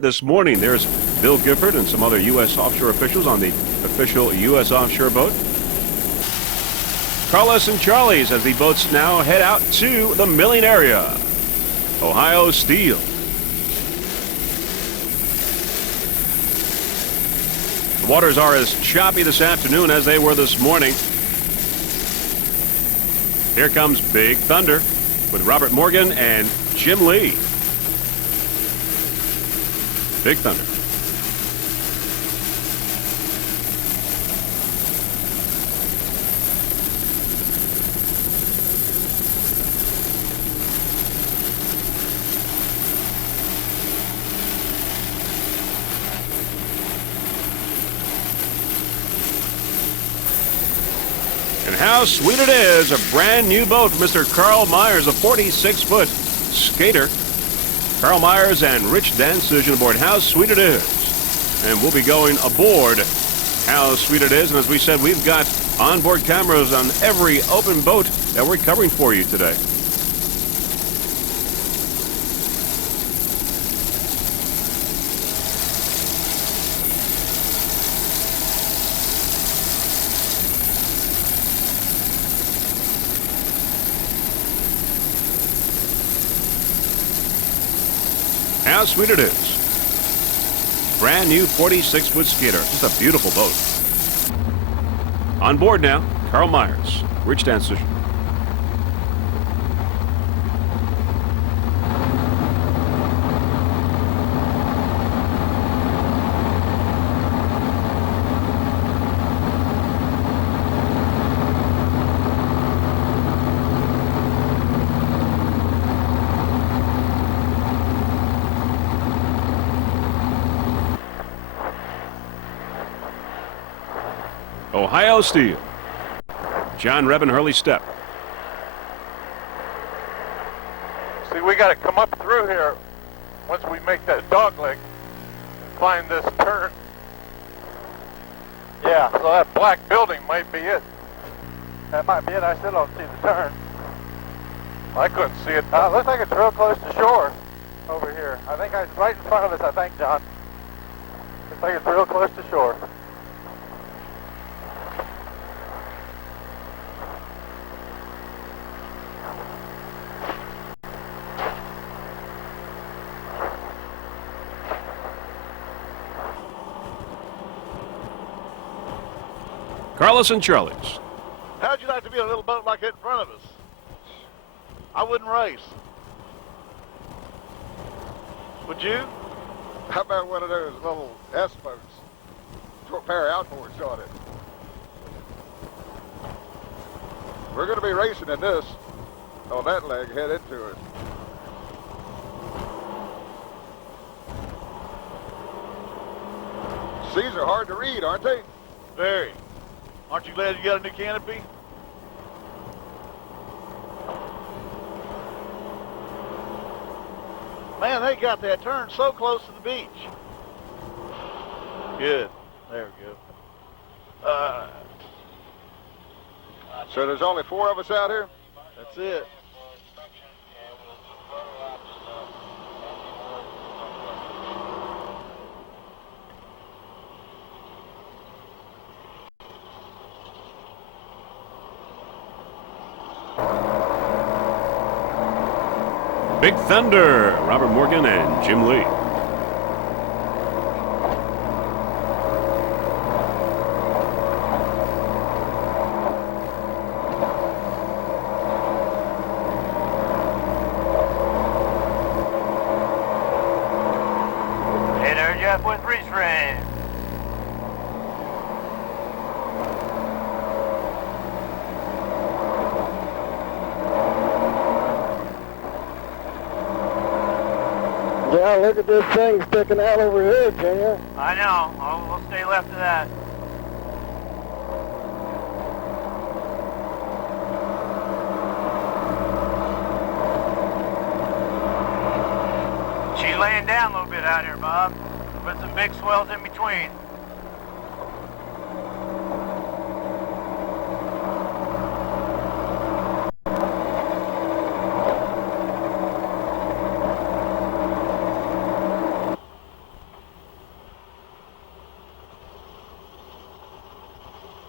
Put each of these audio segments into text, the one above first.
this morning. There's Bill Gifford and some other U.S. offshore officials on the official U.S. offshore boat. Carlos and Charlie's as the boats now head out to the milling area. Ohio Steel. The waters are as choppy this afternoon as they were this morning. Here comes Big Thunder with Robert Morgan and Jim Lee. Big Thunder. And how sweet it is, a brand new boat for Mr. Carl Myers, a 46-foot skater. Carl Myers and Rich Dancision aboard. How sweet it is. And we'll be going aboard How Sweet It Is. And as we said, we've got onboard cameras on every open boat that we're covering for you today. How sweet it is. Brand new 46-foot skater. Just a beautiful boat. On board now, Carl Myers, Rich Dancision. Ohio Steel. John Reb and Hurley Step. See, we got to come up through here once we make that dog leg and find this turn. Yeah, so that black building might be it. That might be it. I still don't see the turn. I couldn't see it. Looks like it's real close to shore over here. I think it's right in front of us, I think, John. Looks like it's real close to shore. Carlos and Charlie's. How'd you like to be a little boat like that in front of us? I wouldn't race. Would you? How about one of those little S boats? Throw a pair of outboards on it. We're going to be racing in this on that leg, head into it. Seas are hard to read, aren't they? Very. Aren't you glad you got a new canopy? Man, they got that turn so close to the beach. Good. There we go. So there's only 4 of us out here? That's it. Big Thunder, Robert Morgan and Jim Lee. Hey there, Jeff with Reese Rain. Yeah, look at this thing sticking out over here, can you? I know. We'll stay left of that. She's laying down a little bit out here, Bob, with some big swells in between.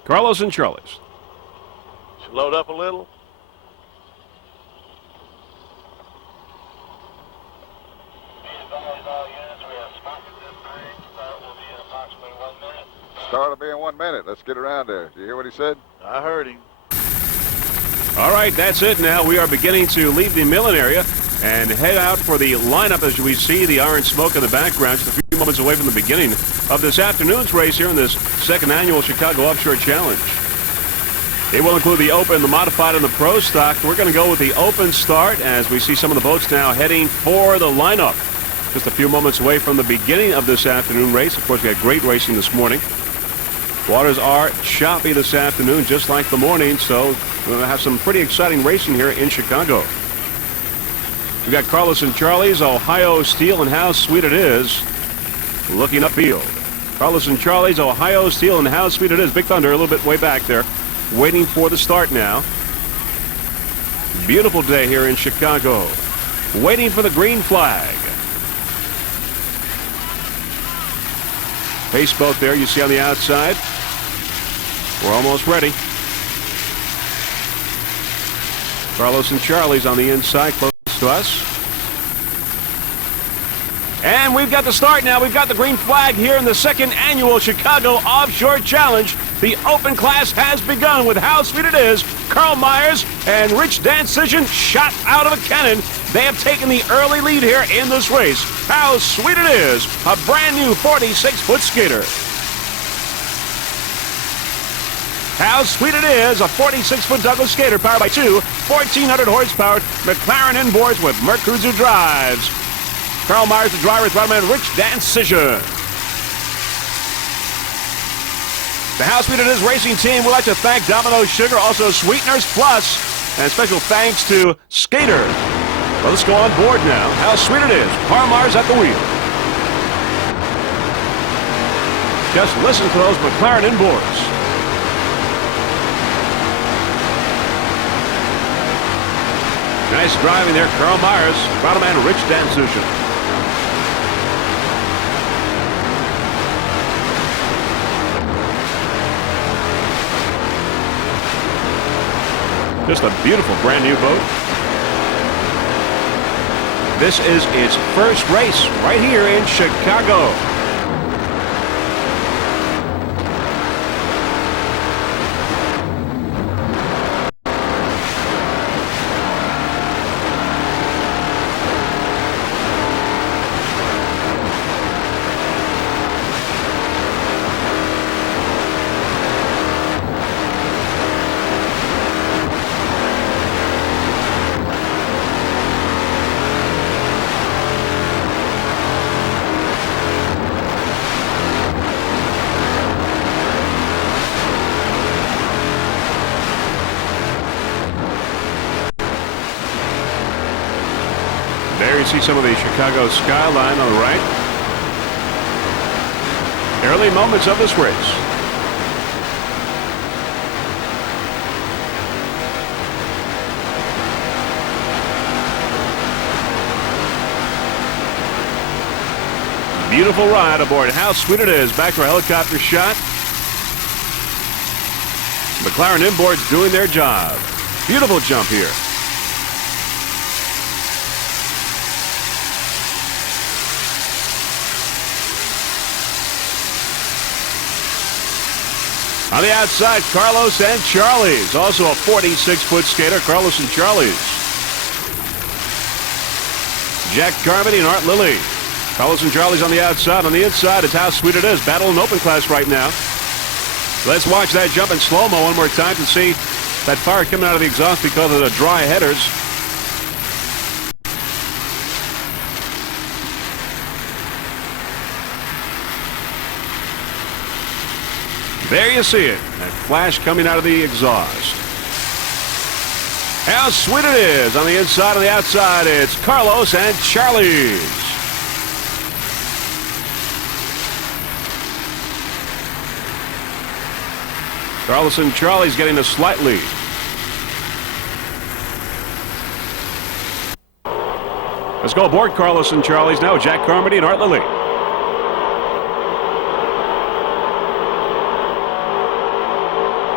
Carlos and Charlie's. Should load up a little. Start will be in 1 minute. Let's get around there. Did you hear what he said? I heard him. All right, that's it now. We are beginning to leave the milling area and head out for the lineup as we see the iron smoke in the background, just a few moments away from the beginning of this afternoon's race here in this second annual Chicago Offshore Challenge. It will include the open, the modified, and the pro stock. We're going to go with the open start as we see some of the boats now heading for the lineup. Just a few moments away from the beginning of this afternoon race. Of course, we had great racing this morning. Waters are choppy this afternoon, just like the morning, so we're going to have some pretty exciting racing here in Chicago. We've got Carlos and Charlie's Ohio Steel, and how sweet it is looking upfield. Carlos and Charlie's Ohio Steel, and how sweet it is. Big Thunder a little bit way back there, waiting for the start now. Beautiful day here in Chicago, waiting for the green flag. Pace boat there you see on the outside. We're almost ready. Carlos and Charlie's on the inside close to us. And we've got the start now. We've got the green flag here in the second annual Chicago Offshore Challenge. The open class has begun with how sweet it is. Carl Myers and Rich Dancision shot out of a cannon. They have taken the early lead here in this race. How sweet it is. A brand new 46-foot skater. How sweet it is. A 46-foot Douglas skater powered by two 1,400 horsepower McLaren inboards with Mercruiser drives. Carl Myers, the driver, throttle Rich Dancision. The How Sweet It Is racing team would like to thank Domino Sugar, also Sweeteners Plus, and special thanks to Skater. Well, let's go on board now. How sweet it is. Carl Myers at the wheel. Just listen to those McLaren inboards. Nice driving there, Carl Myers. Throttle man Rich Dancision. Just a beautiful brand new boat. This is its first race right here in Chicago. There you see some of the Chicago skyline on the right. Early moments of this race. Beautiful ride aboard. How sweet it is. Back to a helicopter shot. McLaren inboards doing their job. Beautiful jump here. On the outside, Carlos and Charlie's. Also a 46-foot skater, Carlos and Charlie's. Jack Carmody and Art Lilly. Carlos and Charlie's on the outside. On the inside is how sweet it is. Battle in open class right now. Let's watch that jump in slow-mo one more time to see that fire coming out of the exhaust because of the dry headers. There you see it, that flash coming out of the exhaust. How sweet it is. On the inside and the outside, it's Carlos and Charlie's. Carlos and Charlie's getting a slight lead. Let's go aboard Carlos and Charlie's now. Jack Carmody and Art Lilly.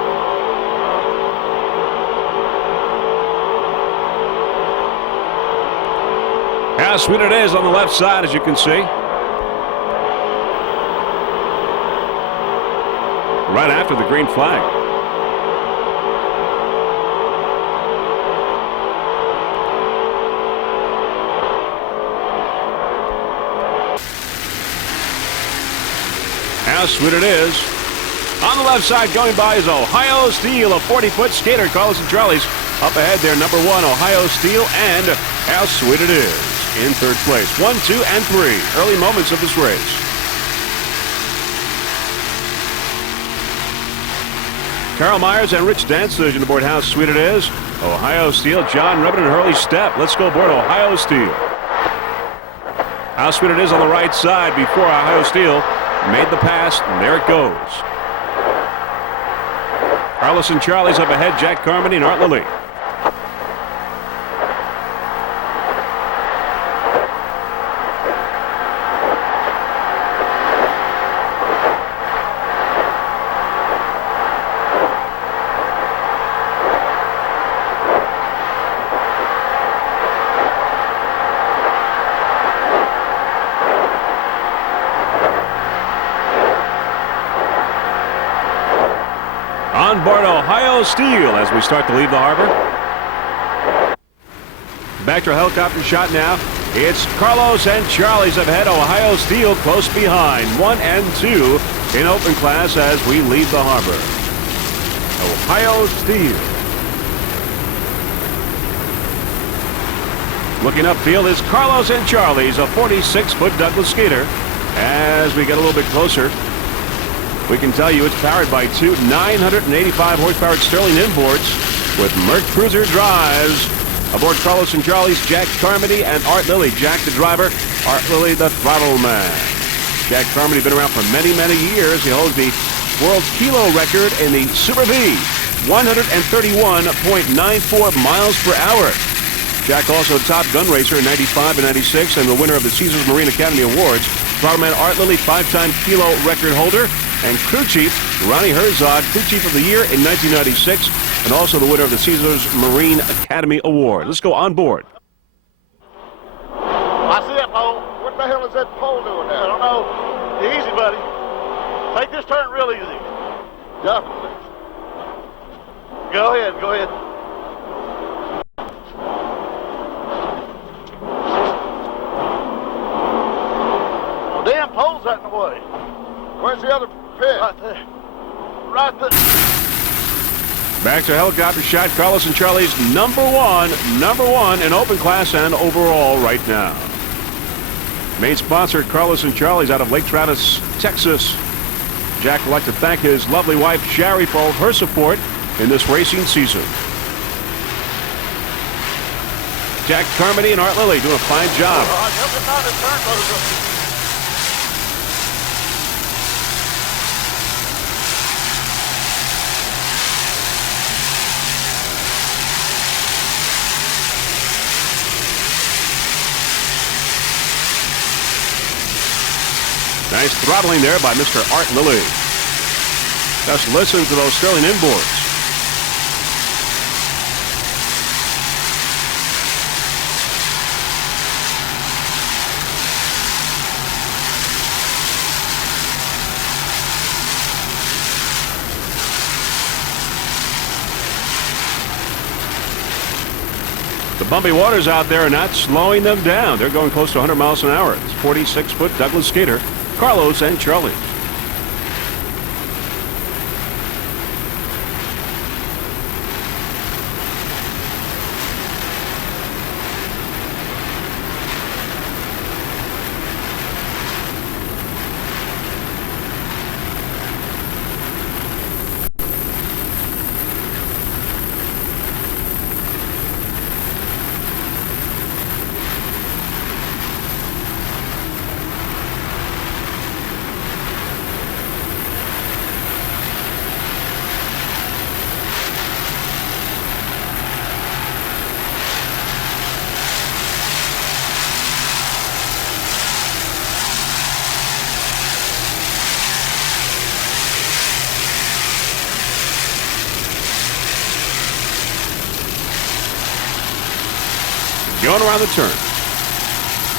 How sweet it is on the left side, as you can see. Right after the green flag. How sweet it is. On the left side going by is Ohio Steel, a 40-foot skater. Carlos and Charlie's up ahead there, number 1, Ohio Steel, and how sweet it is in third place. 1, 2, and 3. Early moments of this race. Carl Myers and Rich Dantzig aboard How Sweet It Is. Ohio Steel, John Rubbin and Hurley Stepp. Let's go aboard Ohio Steel. How Sweet It Is on the right side before Ohio Steel made the pass, and there it goes. Carlos and Charlie's up ahead, Jack Carmody and Art Lilly. On board Ohio Steel as we start to leave the harbor. Back to a helicopter shot now. It's Carlos and Charlie's up ahead. Ohio Steel close behind. 1 and 2 in open class as we leave the harbor. Ohio Steel. Looking upfield is Carlos and Charlie's, a 46-foot Douglas skater. As we get a little bit closer, we can tell you it's powered by two 985 horsepower Sterling inboards with Merc Cruiser drives. Aboard Carlos and Charlie's, Jack Carmody and Art Lilly. Jack the driver, Art Lilly the throttle man. Jack Carmody been around for many, many years. He holds the world kilo record in the Super V, 131.94 miles per hour. Jack also a Top Gun racer in 95 and 96 and the winner of the Caesars Marine Academy Awards. Throttle man Art Lilly, 5-time kilo record holder. And crew chief Ronnie Herzog, crew chief of the year in 1996, and also the winner of the Caesars Marine Academy Award. Let's go on board. I see that pole. What the hell is that pole doing I now? don't know. Easy, buddy. Take this turn real easy. Definitely. Go ahead, go ahead. Oh, damn pole's right in the way. Where's the other pit? Right there. Right there. Back to helicopter shot. Carlos and Charlie's number one in open class and overall right now. Main sponsor Carlos and Charlie's out of Lake Travis, Texas. Jack would like to thank his lovely wife Sherry for all of her support in this racing season. Jack Carmody and Art Lilly doing a fine job. Nice throttling there by Mr. Art Lilly. Just listen to those Sterling inboards. The bumpy waters out there are not slowing them down. They're going close to 100 miles an hour. It's 46-foot Douglas skater Carlos and Charlie. Going around the turn.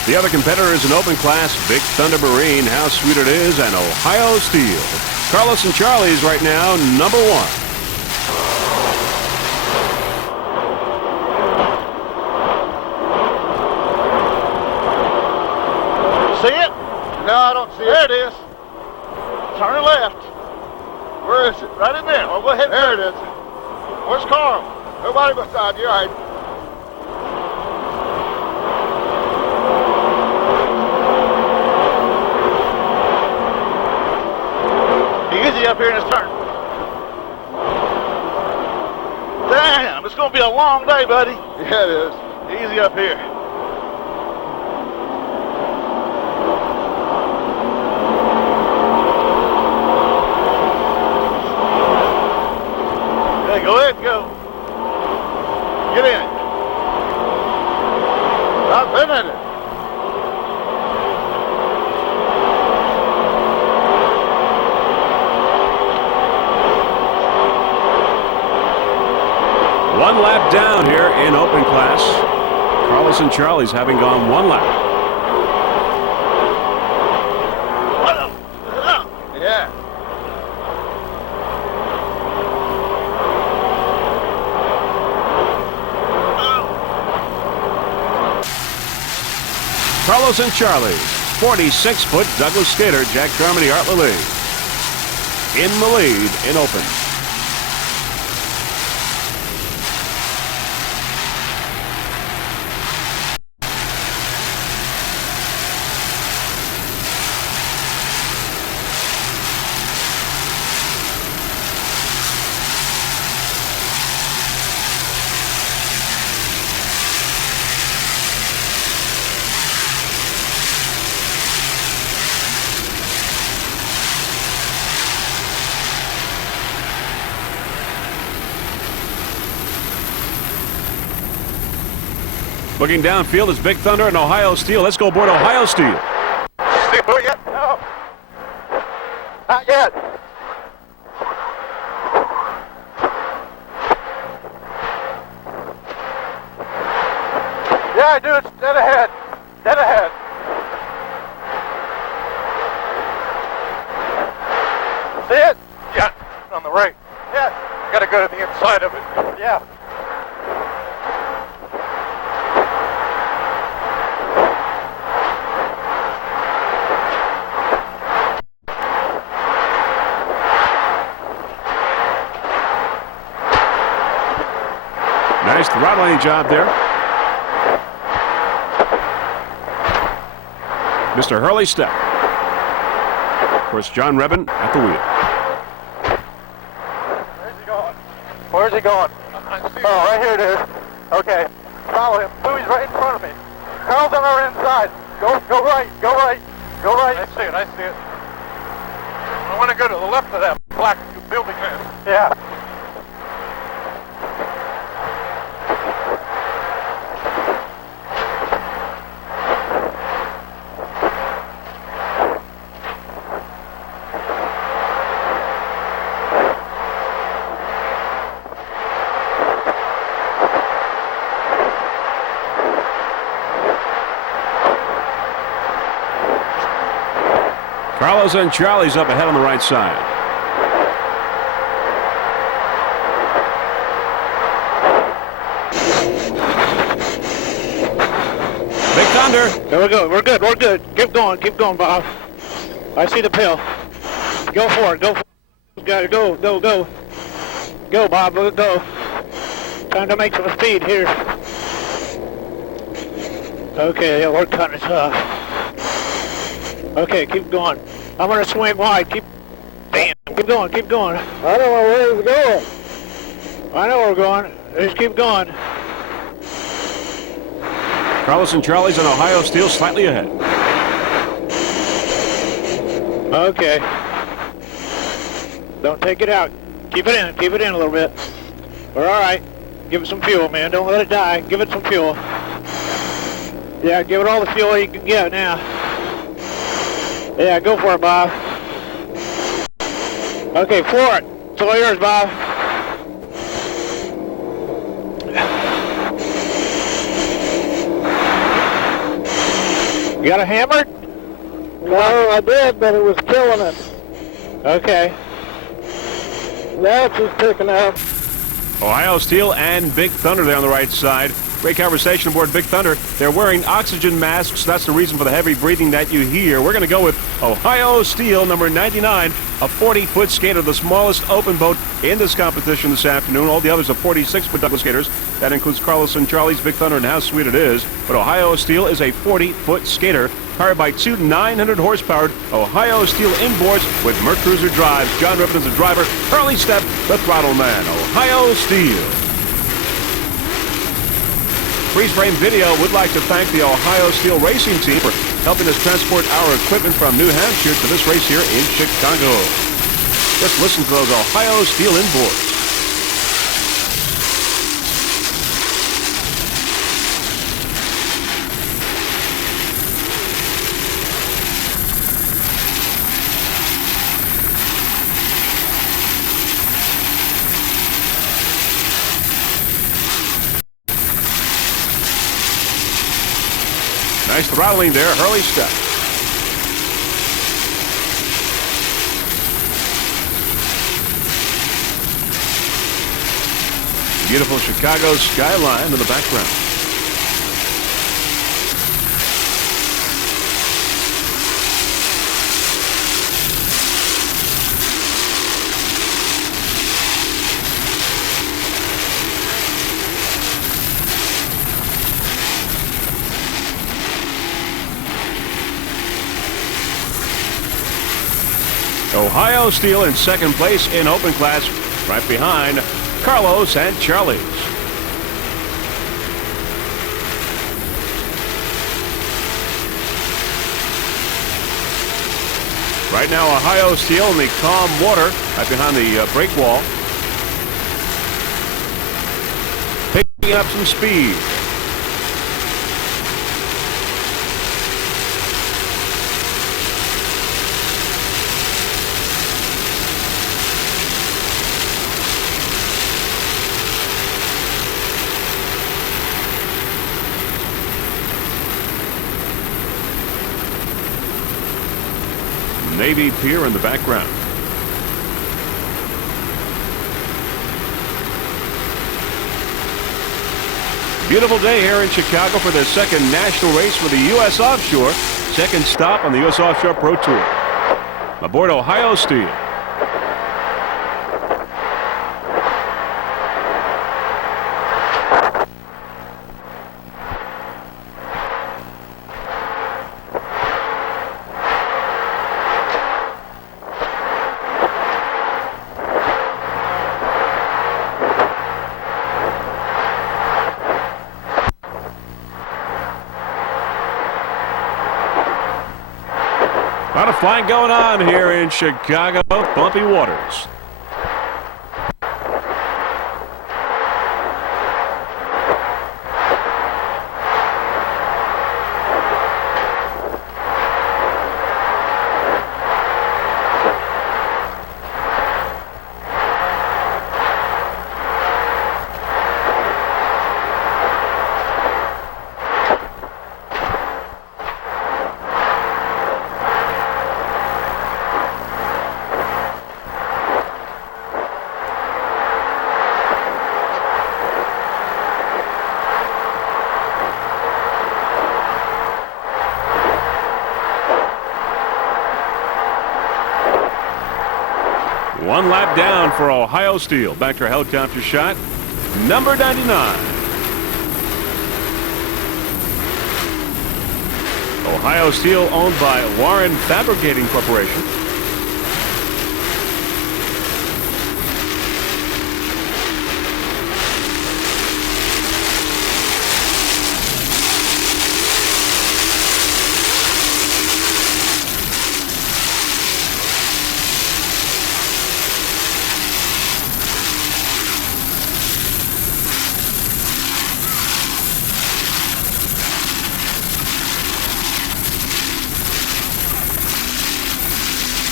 The other competitors in open class, Big Thunder Marine, How Sweet It Is, and Ohio Steel. Carlos and Charlie's right now, number 1. See it? No, I don't see There it. it is. Turn left. Where is it? Right in there. Well, go ahead. There it is. Where's Carl? Nobody beside you. All right. Easy up here in his turn. Damn, it's going to be a long day, buddy. Yeah, it is. Easy up here. Okay, go ahead and go. Get in. I've been in it. One lap down here in open class. Carlos and Charlie's having gone 1 lap. Yeah. Carlos and Charlie, 46-foot Douglas skater Jack Carmody Artley in the lead in open. Looking downfield is Big Thunder and Ohio Steel. Let's go aboard Ohio Steel. See a boat yet? No. Not yet. Yeah, I do. It's dead ahead. Dead ahead. See it? Yeah. On the right. Yeah. Gotta go to the inside of it. Yeah. Nice throttling job there. Mr. Hurley step. Of course, John Rebin at the wheel. Where's he going? Where's he going? Oh, right here it is. Okay. Follow him. Bowie's right in front of me. Carl's on our inside. Go right. Go right. Go right. I see it. I see it. I want to go to the left of that black building there. Yeah. Carlos and Charlie's up ahead on the right side. Big Thunder. There we go. We're good. We're good. Keep going, Bob. I see the pill. Go for it. Go for it. Go. Go, Bob. Go. Trying to make some speed here. Okay, yeah, we're cutting it off. Okay, keep going. I'm gonna swing wide. Keep going. I don't know where he's going. I know where we're going. Just keep going. Carlos and Charlie's on Ohio Steel slightly ahead. Okay. Don't take it out. Keep it in a little bit. We're all right. Give it some fuel, man. Don't let it die. Give it some fuel. Yeah, give it all the fuel you can get now. Yeah, go for it, Bob. Okay, floor it. It's all yours, Bob. You got a hammer? No, I did, but it was killing it. Okay. Now it's just picking up. Ohio Steel and Big Thunder there on the right side. Great conversation aboard Big Thunder. They're wearing oxygen masks. That's the reason for the heavy breathing that you hear. We're going to go with Ohio Steel, number 99, a 40-foot skater, the smallest open boat in this competition this afternoon. All the others are 46-foot Douglas skaters. That includes Carlos and Charlie's Big Thunder and How Sweet It Is. But Ohio Steel is a 40-foot skater powered by two 900-horsepower Ohio Steel inboards with Mercruiser drives. John Rippon is the driver. Curly Step, the throttle man. Ohio Steel. Freeze Frame Video would like to thank the Ohio Steel Racing Team for helping us transport our equipment from New Hampshire to this race here in Chicago. Just listen to those Ohio Steel inboards. Nice throttling there, Hurley Step. Beautiful Chicago skyline in the background. Ohio Steel in second place in open class, right behind Carlos and Charlie's. Right now, Ohio Steel in the calm water, right behind the break wall. Picking up some speed. Navy Pier in the background. Beautiful day here in Chicago for the second national race for the U.S. Offshore. Second stop on the U.S. Offshore Pro Tour. Aboard Ohio Steel. A lot of flying going on here in Chicago. Bumpy waters. One lap down for Ohio Steel. Back to our helicopter shot. Number 99. Ohio Steel owned by Warren Fabricating Corporation.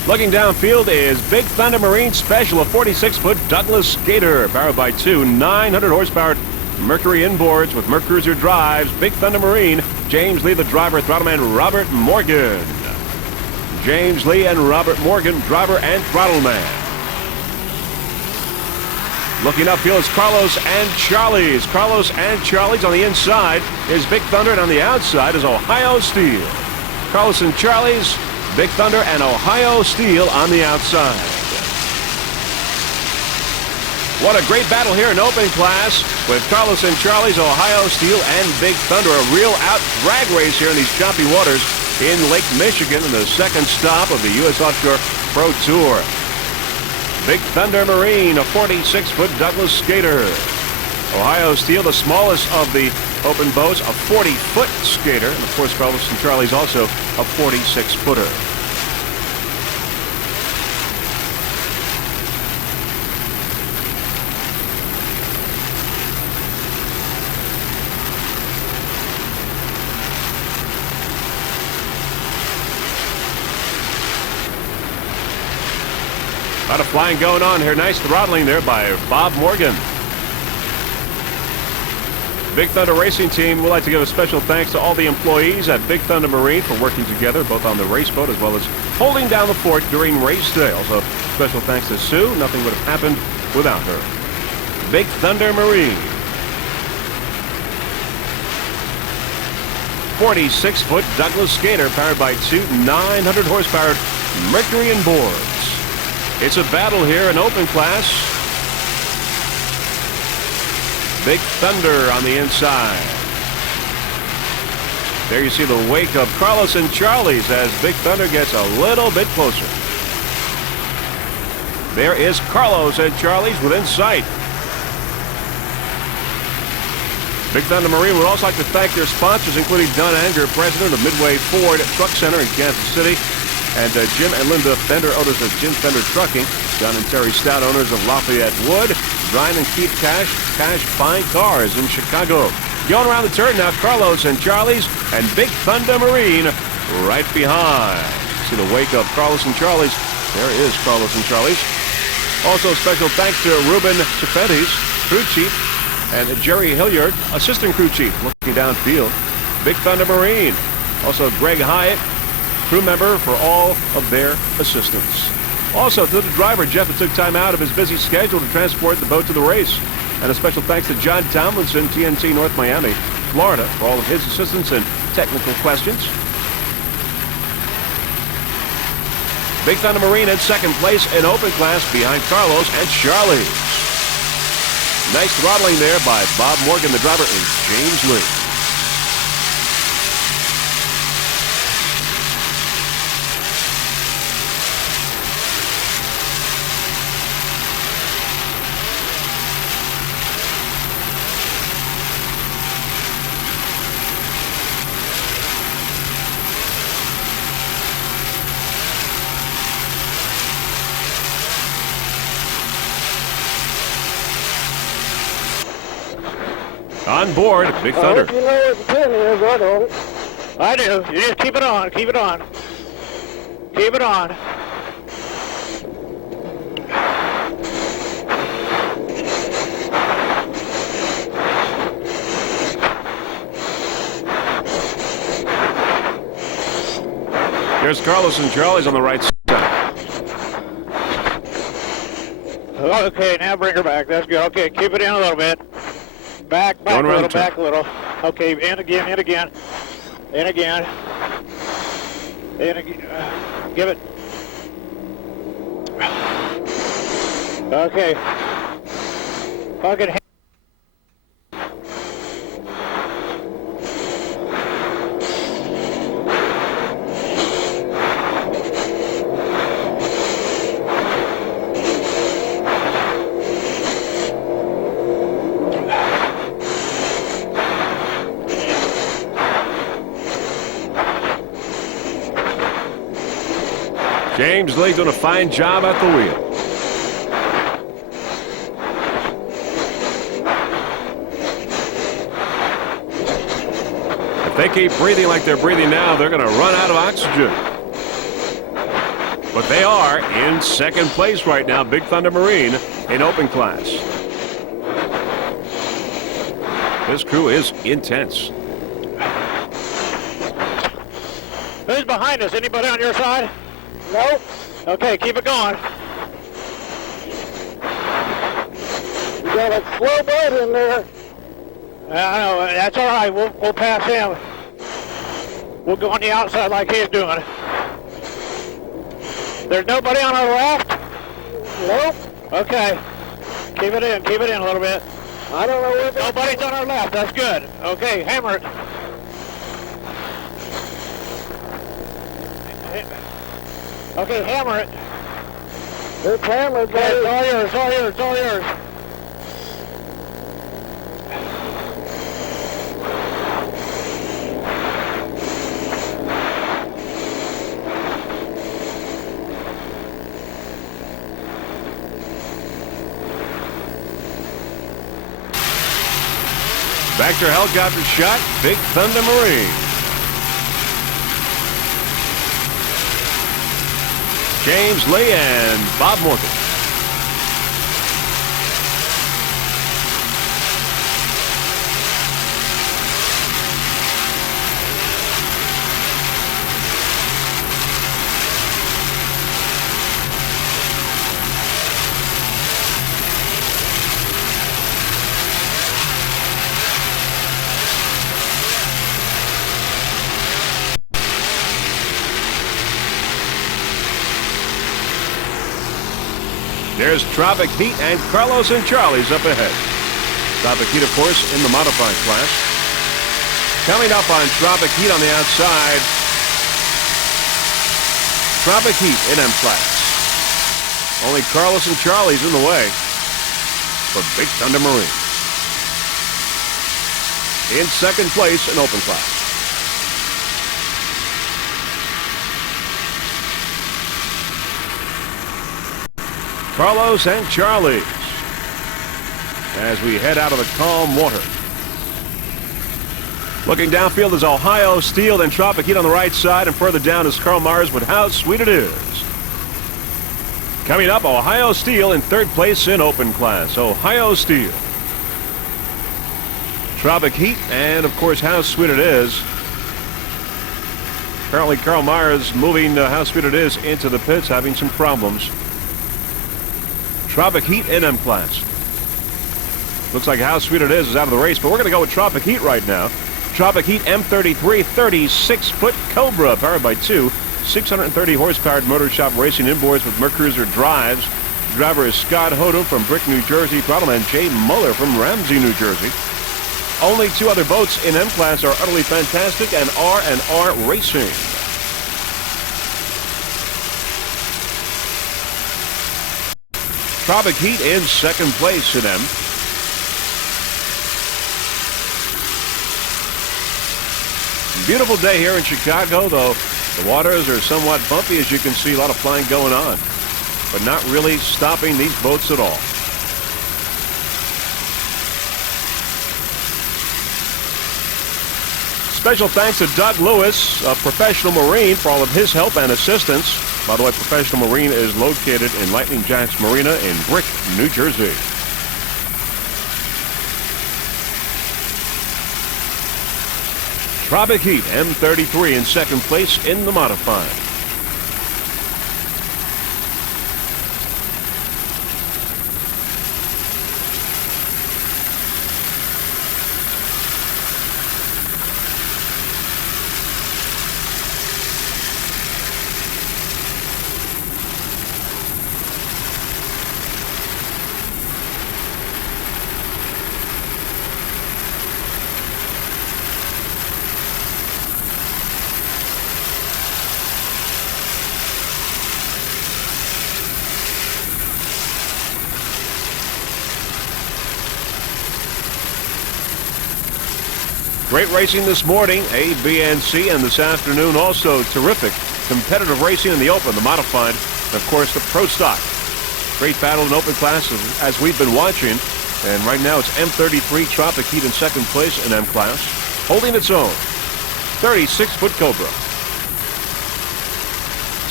Looking downfield is Big Thunder Marine Special, a 46-foot Douglas Skater, powered by two 900-horsepower Mercury inboards with Mercruiser drives. Big Thunder Marine. James Lee, the driver, throttleman Robert Morgan. James Lee and Robert Morgan, driver and throttleman. Looking upfield is Carlos and Charlie's. Carlos and Charlie's on the inside is Big Thunder, and on the outside is Ohio Steel. Carlos and Charlie's, Big Thunder, and Ohio Steel on the outside. What a great battle here in open class with Carlos and Charlie's, Ohio Steel, and Big Thunder. A real out drag race here in these choppy waters in Lake Michigan in the second stop of the U.S. Offshore Pro Tour. Big Thunder Marine, a 46-foot Douglas Skater. Ohio Steel, the smallest of the open boats, a 40-foot skater. And of course, Carlos and Charlie's also a 46-footer. A lot of flying going on here. Nice throttling there by Bob Morgan. Big Thunder Racing Team would like to give a special thanks to all the employees at Big Thunder Marine for working together, both on the race boat as well as holding down the fort during race day. Also, special thanks to Sue. Nothing would have happened without her. Big Thunder Marine. 46-foot Douglas Skater powered by two 900-horsepower Mercury inboards. It's a battle here in open class. Big Thunder on the inside. There you see the wake of Carlos and Charlie's as Big Thunder gets a little bit closer. There is Carlos and Charlie's within sight. Big Thunder Marine would also like to thank their sponsors, including Don Anger, president of Midway Ford Truck Center in Kansas City, and Jim and Linda Fender, owners of Jim Fender Trucking, John and Terry Stout, owners of Lafayette Wood, Brian and Keith Cash Fine Cars in Chicago. Going around the turn now, Carlos and Charlie's, and Big Thunder Marine right behind. See the wake of Carlos and Charlie's. There is Carlos and Charlie's. Also, special thanks to Ruben Cepentes, crew chief, and Jerry Hilliard, assistant crew chief, looking downfield. Big Thunder Marine. Also, Greg Hyatt, crew member, for all of their assistance. Also, to the driver, Jeff, that took time out of his busy schedule to transport the boat to the race. And a special thanks to John Tomlinson, TNT North Miami, Florida, for all of his assistance and technical questions. Big Thunder Marine in second place in open class behind Carlos and Charlie. Nice throttling there by Bob Morgan, the driver, and James Lee. On board, Big Thunder. You know where the pin is, I don't. I do. You just keep it on. Keep it on. Keep it on. There's Carlos and Charlie's on the right side. Okay, now bring her back. That's good. Okay, keep it in a little bit. Back a little, back a little. Okay, in again, in again. In again. In again. Give it. Okay. Fucking James Lee doing a fine job at the wheel. If they keep breathing like they're breathing now, they're going to run out of oxygen. But they are in second place right now, Big Thunder Marine in open class. This crew is intense. Who's behind us? Anybody on your side? Nope. Okay, keep it going. You got a slow boat in there. I know, that's all right. We'll pass him. We'll go on the outside like he's doing. There's nobody on our left? Nope. Okay. Keep it in a little bit. I don't know where Nobody's on our left. That's good. Okay, hammer it. Okay, hammer it. It's hammered, Okay, it's buddy. all yours, all yours, all yours. Vector helicopter shot, Big Thunder Marine. James Lee and Bob Morgan. There's Tropic Heat and Carlos and Charlie's up ahead. Tropic Heat, of course, in the modified class. Coming up on Tropic Heat on the outside, Tropic Heat in M class. Only Carlos and Charlie's in the way for Big Thunder Marine. In second place in open class. Carlos and Charlie's as we head out of the calm water. Looking downfield is Ohio Steel, then Tropic Heat on the right side, and further down is Carl Myers with How Sweet It Is. Coming up, Ohio Steel in third place in open class. Ohio Steel, Tropic Heat, and of course How Sweet It Is. Apparently Carl Myers moving How Sweet It Is into the pits, having some problems. Tropic Heat in M class. Looks like How Sweet It Is out of the race, but we're going to go with Tropic Heat right now. Tropic Heat M33 36-foot Cobra, powered by two 630 horsepower motor shop racing inboards with Mercruiser drives. The driver is Scott Hodem from Brick, New Jersey, Throttle, Jay Muller from Ramsey, New Jersey. Only two other boats in M class are utterly fantastic and R&R Racing. Tropic Heat in second place in M. Beautiful day here in Chicago, though the waters are somewhat bumpy, as you can see. A lot of flying going on, but not really stopping these boats at all. Special thanks to Doug Lewis, a professional Marine, for all of his help and assistance. By the way, Professional Marine is located in Lightning Jacks Marina in Brick, New Jersey. Tropic Heat M33 in second place in the modified. Great racing this morning, A, B, and C, and this afternoon also terrific competitive racing in the open, the modified, and of course the pro stock. Great battle in open class as we've been watching, and right now it's M33 Tropic Heat in second place in M class, holding its own. 36-foot Cobra.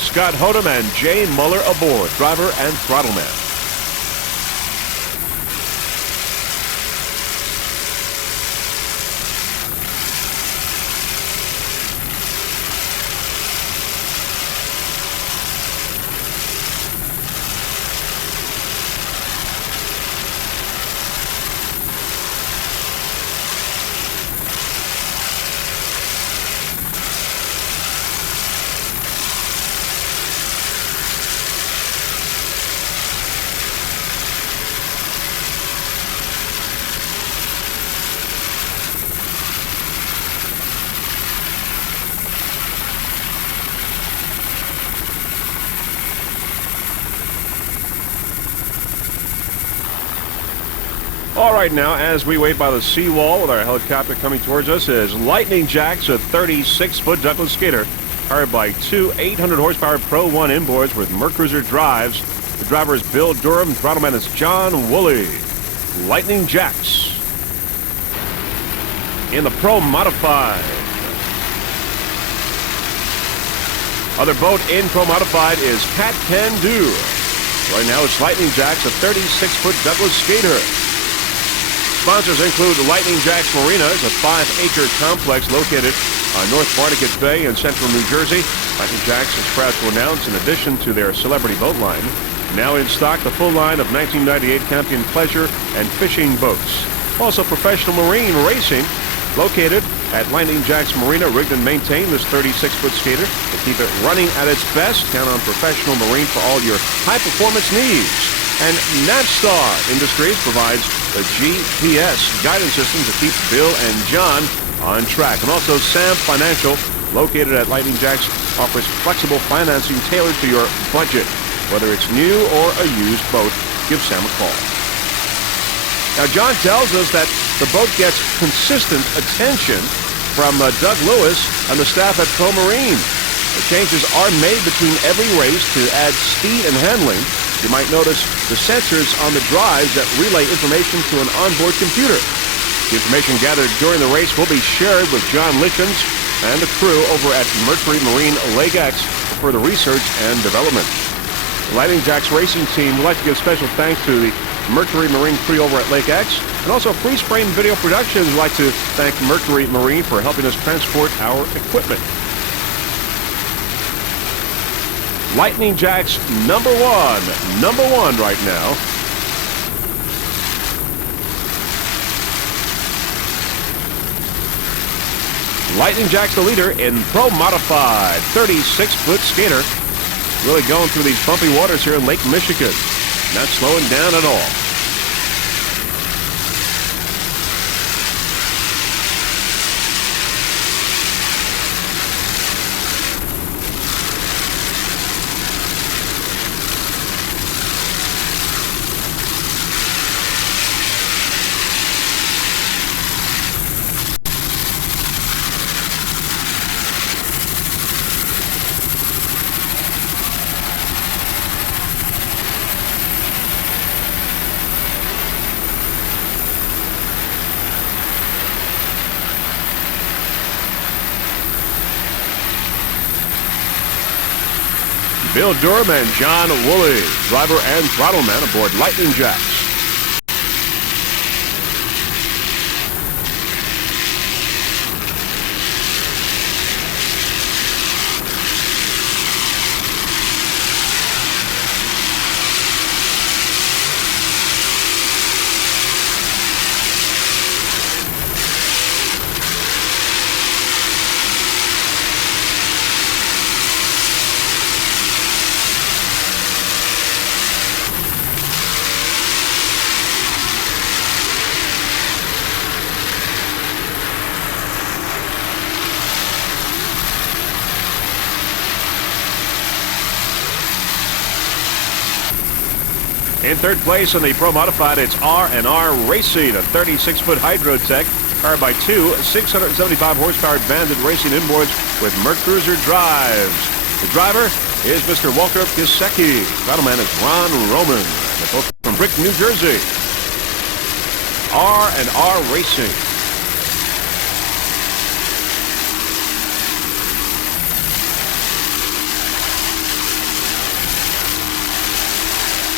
Scott Hodem and Jay Muller aboard, driver and throttle man. All right, now, as we wait by the seawall with our helicopter coming towards us, is Lightning Jacks, a 36-foot ductless skater, powered by two 800-horsepower Pro 1 inboards with Mercruiser drives. The driver is Bill Durham. Throttle man is John Woolley. Lightning Jacks. In the Pro Modified. Other boat in Pro Modified is Cat Can Do. Right now, it's Lightning Jacks, a 36-foot ductless skater. Sponsors include Lightning Jacks Marina, a 5-acre complex located on North Barnegat Bay in central New Jersey. Lightning Jacks is proud to announce, in addition to their celebrity boat line, now in stock the full line of 1998 Campion pleasure and fishing boats. Also professional marine racing, located at Lightning Jacks Marina, rigged and maintained this 36-foot skater to keep it running at its best. Count on professional marine for all your high-performance needs. And Navstar Industries provides the GPS guidance system to keep Bill and John on track. And also Sam Financial, located at Lightning Jacks, offers flexible financing tailored to your budget. Whether it's new or a used boat, give Sam a call. Now, John tells us that the boat gets consistent attention from Doug Lewis and the staff at Pro Marine. The changes are made between every race to add speed and handling. You might notice the sensors on the drives that relay information to an onboard computer. The information gathered during the race will be shared with John Lichens and the crew over at Mercury Marine Lake X for further research and development. The Lightning Jacks racing team would like to give special thanks to the Mercury Marine crew over at Lake X, and also Freeze Frame Video Productions would like to thank Mercury Marine for helping us transport our equipment. Lightning Jacks number one right now. Lightning Jacks the leader in Pro Modified, 36-foot skater. Really going through these bumpy waters here in Lake Michigan. Not slowing down at all. Bill Durham and John Woolley, driver and throttle man aboard Lightning Jacks. In third place in the Pro Modified, it's R&R Racing, a 36-foot Hydrotech, powered by two 675-horsepower Bandit racing inboards with Mercruiser drives. The driver is Mr. Walter Kisecki. Throttle man is Ron Roman. They're both from Brick, New Jersey. R&R Racing.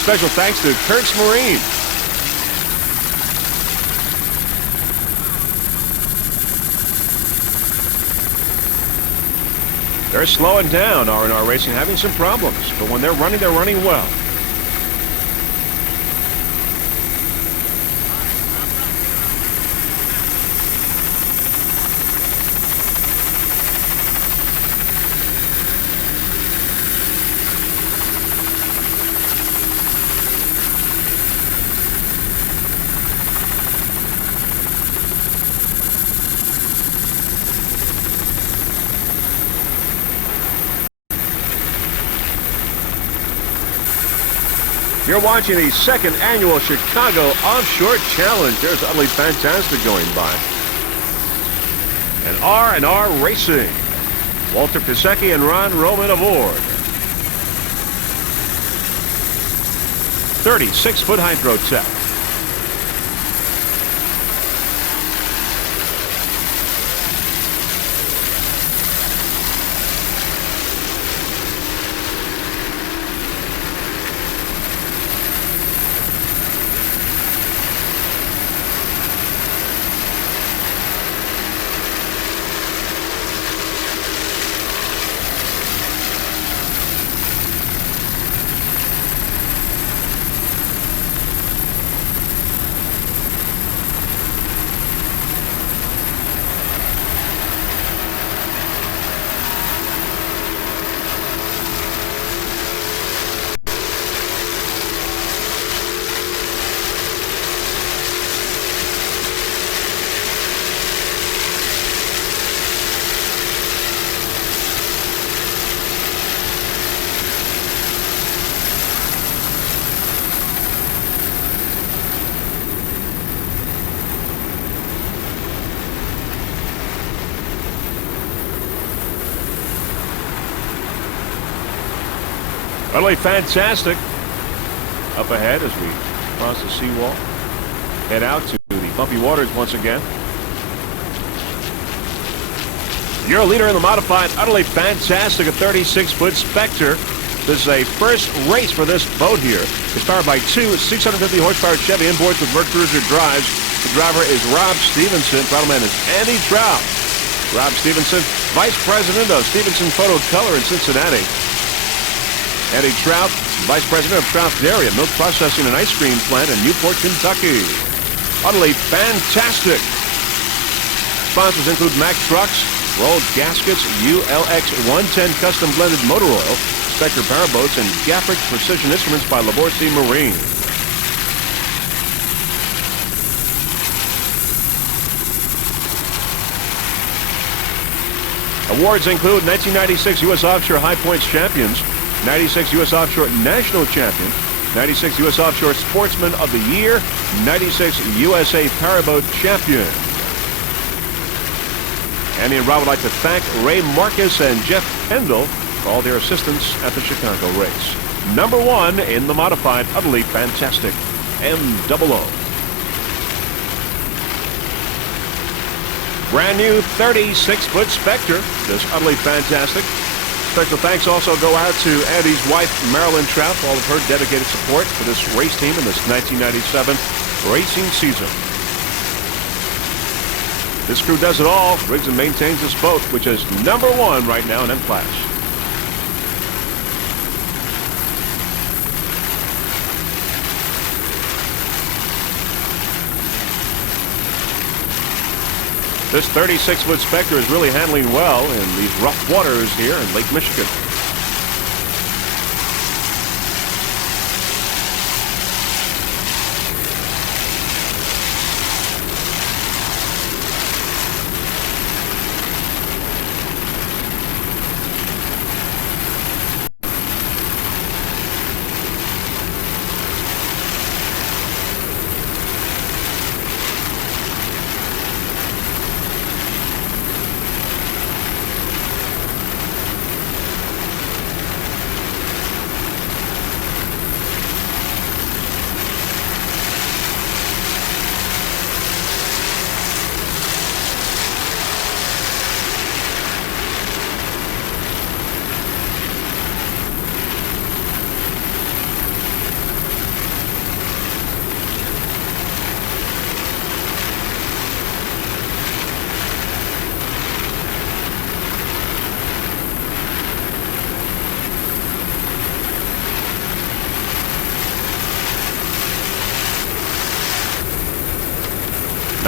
Special thanks to Kurtz Marine. They're slowing down, R&R Racing, having some problems. But when they're running well. You're watching the second annual Chicago Offshore Challenge. There's Utterly Fantastic going by. And R&R Racing. Walter Pisecki and Ron Roman aboard. 36-foot hydro tech. Utterly Fantastic up ahead as we cross the seawall. Head out to the bumpy waters once again. Your leader in the modified Utterly Fantastic, a 36-foot Spectre. This is a first race for this boat here. It's powered by two 650 horsepower Chevy inboards with Merc Cruiser drives. The driver is Rob Stevenson. Throttle man is Andy Trout. Rob Stevenson, Vice President of Stevenson Photo Color in Cincinnati. Andy Trout, Vice President of Trout Dairy, a milk processing and ice cream plant in Newport, Kentucky. Utterly Fantastic. Sponsors include Mack Trucks, Rolled Gaskets, ULX 110 Custom Blended Motor Oil, Spectre Powerboats, and Gaffer Precision Instruments by Laborsi Marine. Awards include 1996 U.S. Offshore High Points Champions, 96 U.S. Offshore National Champion, 96 U.S. Offshore Sportsman of the Year, 96 USA Powerboat Champion. Andy and Rob would like to thank Ray Marcus and Jeff Kendall for all their assistance at the Chicago race. Number one in the modified Utterly Fantastic MOO. Brand new 36-foot Spectre, this Utterly Fantastic. Special thanks also go out to Andy's wife, Marilyn Trout, for all of her dedicated support for this race team in this 1997 racing season. This crew does it all, rigs and maintains this boat, which is number one right now in M-Class. This 36-foot Spectre is really handling well in these rough waters here in Lake Michigan.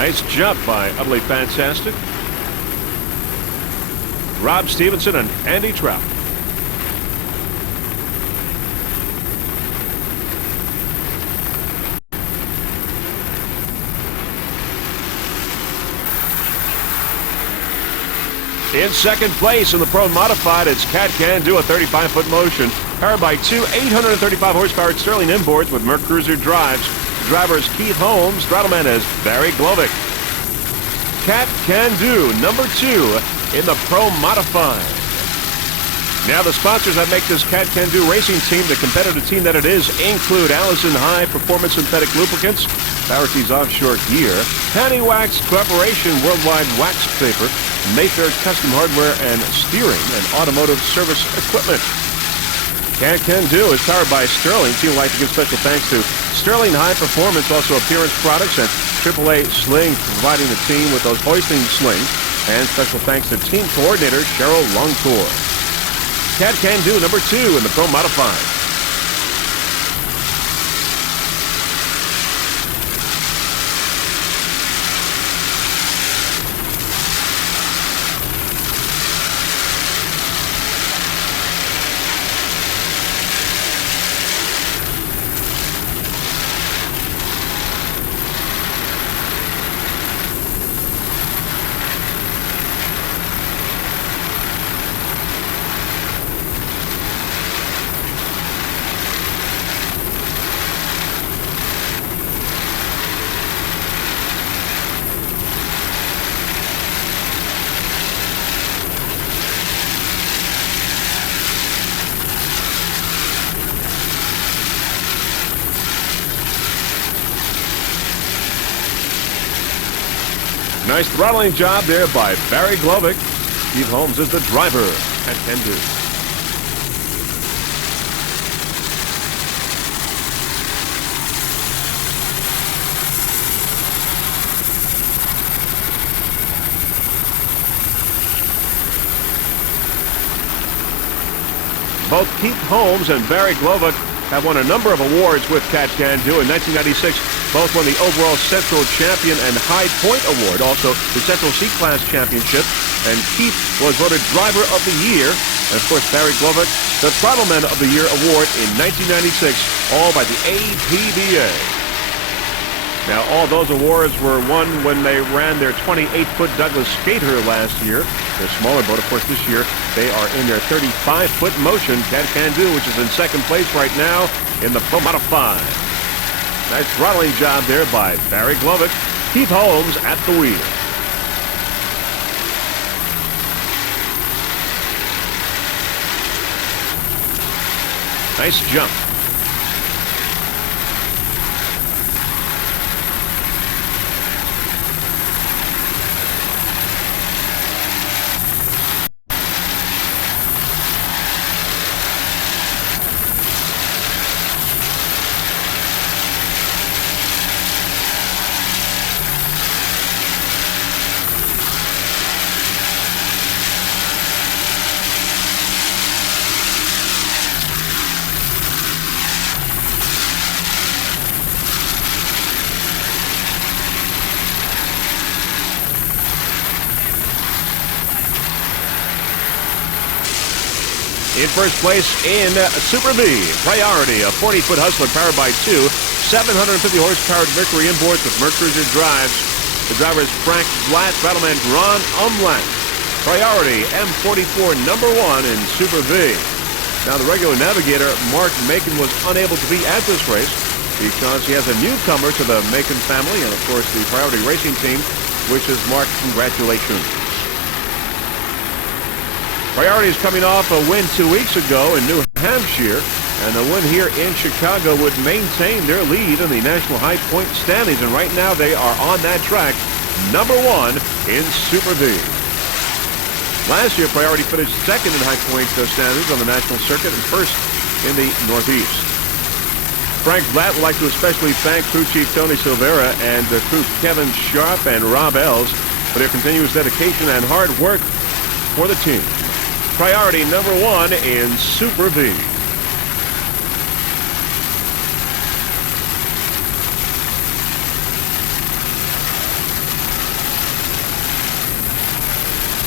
Nice jump by Utterly Fantastic, Rob Stevenson, and Andy Trout. In second place in the Pro Modified, it's Cat Can Do, a 35-foot motion, powered by two 835-horsepower Sterling inboards with Merc Cruiser drives. The driver is Keith Holmes. Throttleman is Barry Glovick. Cat Can Do, number 2 in the Pro Modified. Now the sponsors that make this Cat Can Do racing team the competitive team that it is include Allison High Performance Synthetic Lubricants, Powerboat Offshore Gear, Hanny Wax Corporation Worldwide Wax Paper, Mayfair Custom Hardware and Steering, and Automotive Service Equipment. Cat Can Do is powered by Sterling. Team would like to give special thanks to Sterling High Performance, also Appearance Products, and AAA Sling for providing the team with those hoisting slings. And special thanks to Team Coordinator Cheryl Longtour. Cat Can Do, number 2 in the Pro Modified. Nice throttling job there by Barry Glovick. Steve Holmes is the driver at Can Do. Both Keith Holmes and Barry Glovick have won a number of awards with Cat Can Do. In 1996, both won the overall Central Champion and High Point Award, also the Central C-Class Championship. And Keith was voted Driver of the Year. And, of course, Barry Glovick, the Throttleman of the Year Award in 1996, all by the APBA. Now, all those awards were won when they ran their 28-foot Douglas Skater last year. Their smaller boat, of course, this year, they are in their 35-foot motion, Cat Can Do, which is in second place right now in the Pro Modified. Nice throttling job there by Barry Glovick. Keith Holmes at the wheel. Nice jump. In first place in Super B, Priority, a 40-foot Hustler powered by two 750-horsepower Mercury inboards with Merc Cruiser drives. The driver is Frank Blatt, Battleman Ron Umlack. Priority, M44, number 1 in Super B. Now, the regular navigator, Mark Macon, was unable to be at this race because he has a newcomer to the Macon family and, of course, the Priority Racing Team, which is Mark, congratulations. Priority is coming off a win 2 weeks ago in New Hampshire, and the win here in Chicago would maintain their lead in the National High Point standings, and right now they are on that track, number 1 in Super B. Last year, Priority finished second in High Point standings on the national circuit and first in the Northeast. Frank Blatt would like to especially thank crew chief Tony Silvera and the crew Kevin Sharp and Rob Ells for their continuous dedication and hard work for the team. Priority number 1 in Super B.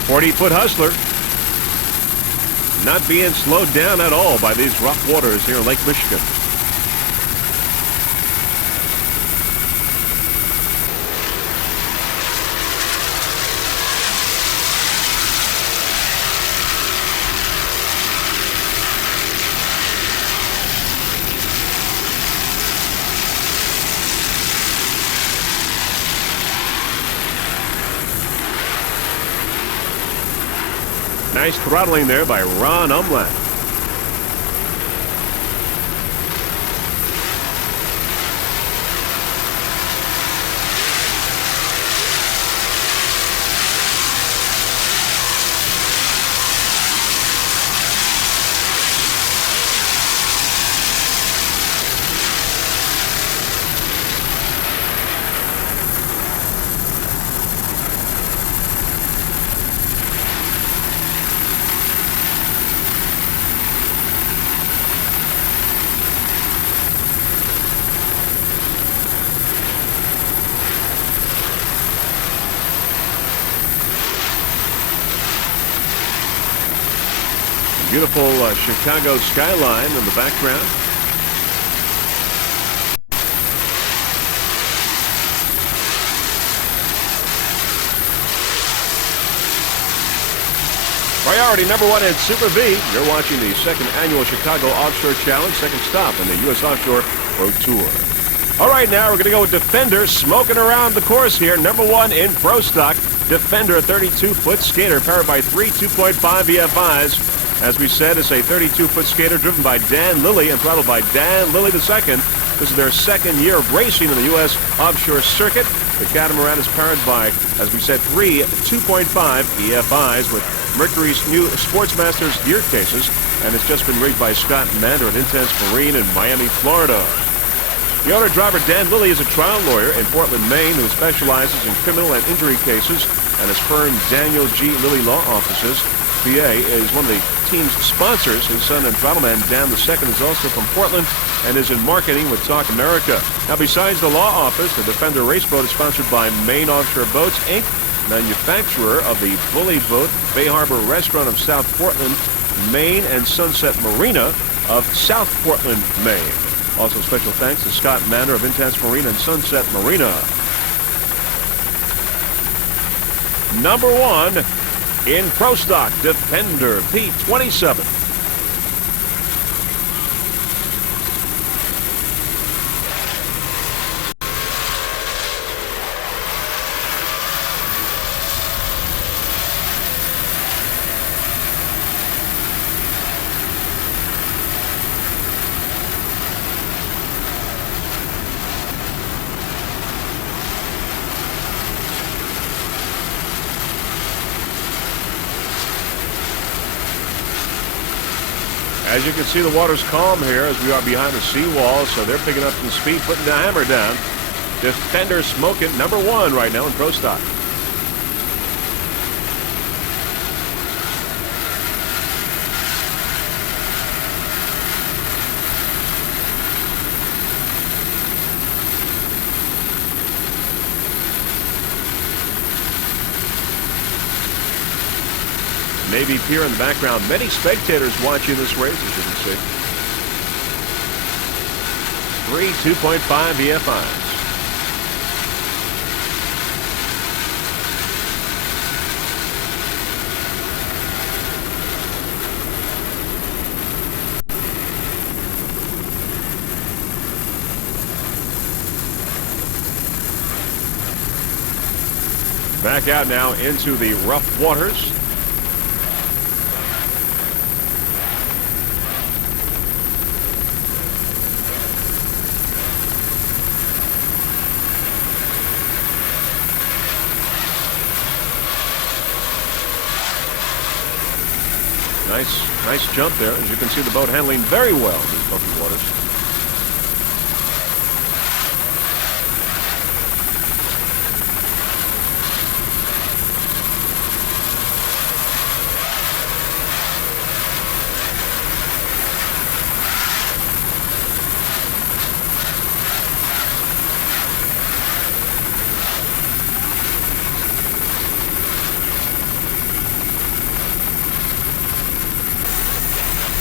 40-foot hustler. Not being slowed down at all by these rough waters here in Lake Michigan. Nice throttling there by Ron Umland. Beautiful Chicago skyline in the background. Priority number 1 in Super V. You're watching the second annual Chicago Offshore Challenge, second stop in the U.S. Offshore Pro Tour. All right, now we're going to go with Defender, smoking around the course here. Number 1 in Pro Stock. Defender, a 32-foot skater powered by three 2.5 EFIs. As we said, it's a 32-foot skater driven by Dan Lilly and throttled by Dan Lilly II. This is their second year of racing in the U.S. offshore circuit. The catamaran is powered by, as we said, three 2.5 EFIs with Mercury's new Sportsmasters gear cases, and it's just been rigged by Scott Mander at Intense Marine in Miami, Florida. The owner-driver Dan Lilly is a trial lawyer in Portland, Maine, who specializes in criminal and injury cases, and his firm Daniel G. Lilly Law Offices, PA, is one of the team's sponsors. His son and throttleman Dan II is also from Portland and is in marketing with Talk America. Now, besides the law office, the Defender race boat is sponsored by Maine Offshore Boats, Inc., manufacturer of the Bully Boat, Bay Harbor Restaurant of South Portland, Maine, and Sunset Marina of South Portland, Maine. Also, special thanks to Scott Mander of Intense Marine and Sunset Marina. Number 1 in Pro Stock, Defender P27. As you can see, the water's calm here as we are behind the seawall, so they're picking up some speed, putting the hammer down. Defender smoking, number 1 right now in Pro Stock. Navy Pier in the background. Many spectators watching this race, as you can see. Three 2.5 EFIs. Back out now into the rough waters. Nice jump there. As you can see, the boat handling very well in these bumpy waters.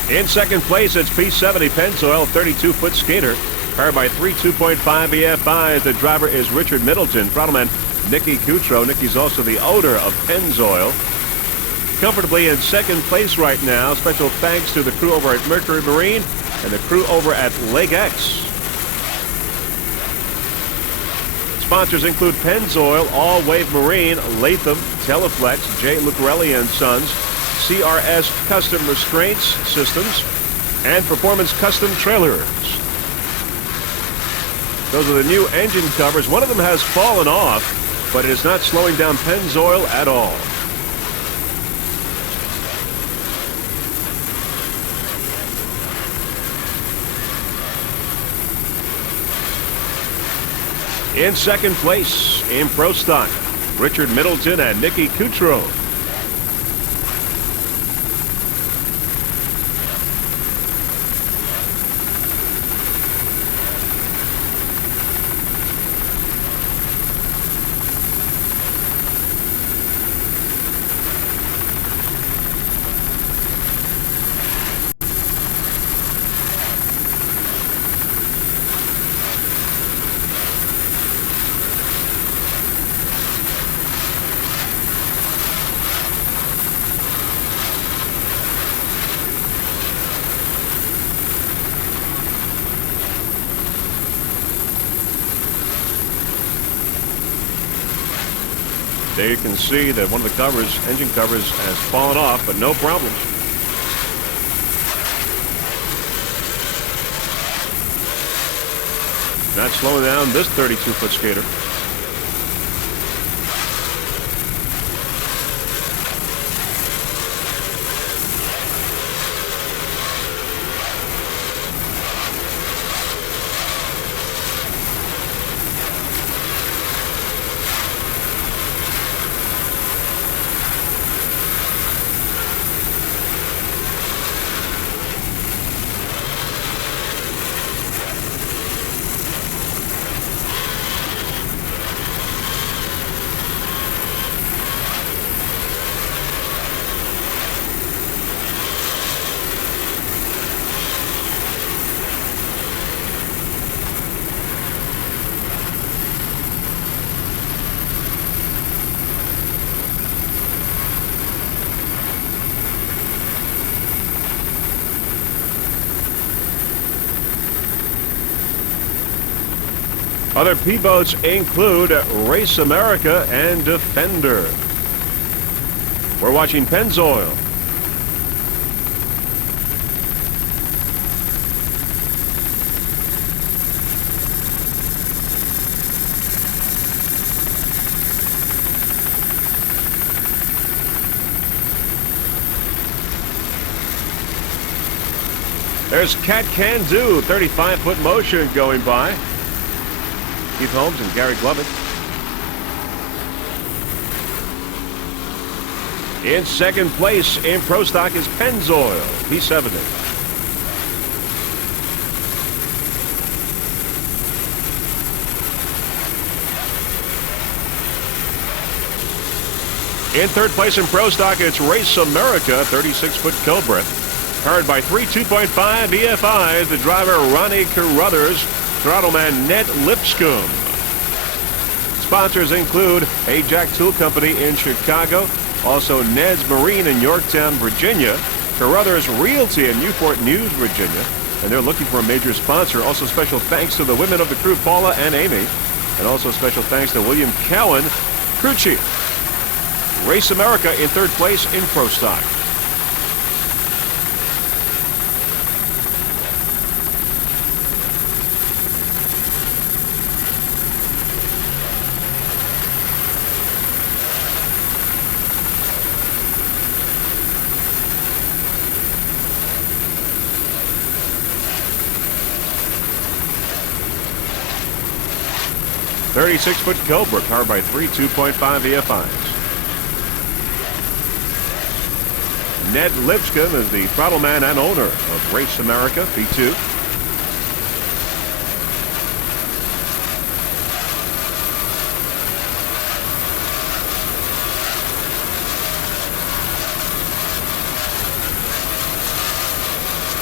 In second place, it's P70 Pennzoil, 32-foot skater, powered by three 2.5 EFIs. The driver is Richard Middleton. Throttleman Nicky Coutreau. Nicky's also the owner of Pennzoil. Comfortably in second place right now. Special thanks to the crew over at Mercury Marine and the crew over at Lake X. Sponsors include Pennzoil, All Wave Marine, Latham, Teleflex, J. Lucarelli and Sons, CRS Custom Restraints Systems, and Performance Custom Trailers. Those are the new engine covers. One of them has fallen off, but it is not slowing down Pennzoil at all. In second place, in Pro Stock, Richard Middleton and Nicky Coutreau. There you can see that one of the covers, engine covers, has fallen off, but no problem. Not slowing down this 32-foot skater. Other P-boats include Race America and Defender. We're watching Pennzoil. There's Cat Can Do, 35-foot motion going by. Keith Holmes and Gary Glovett. In second place in Pro Stock is Pennzoil, P70. In third place in Pro Stock, it's Race America, 36-foot Cobra. Powered by three 2.5 EFIs, the driver Ronnie Carruthers, throttleman Ned Lipscomb. Sponsors include Ajax Tool Company in Chicago, also Ned's Marine in Yorktown, Virginia, Carruthers Realty in Newport News, Virginia, and they're looking for a major sponsor. Also special thanks to the women of the crew, Paula and Amy, and also special thanks to William Cowan, crew chief. Race America in third place in Pro Stock. .36-foot Cobra, powered by three 2.5 EFIs. Ned Lipscomb is the throttle man and owner of Race America, P2.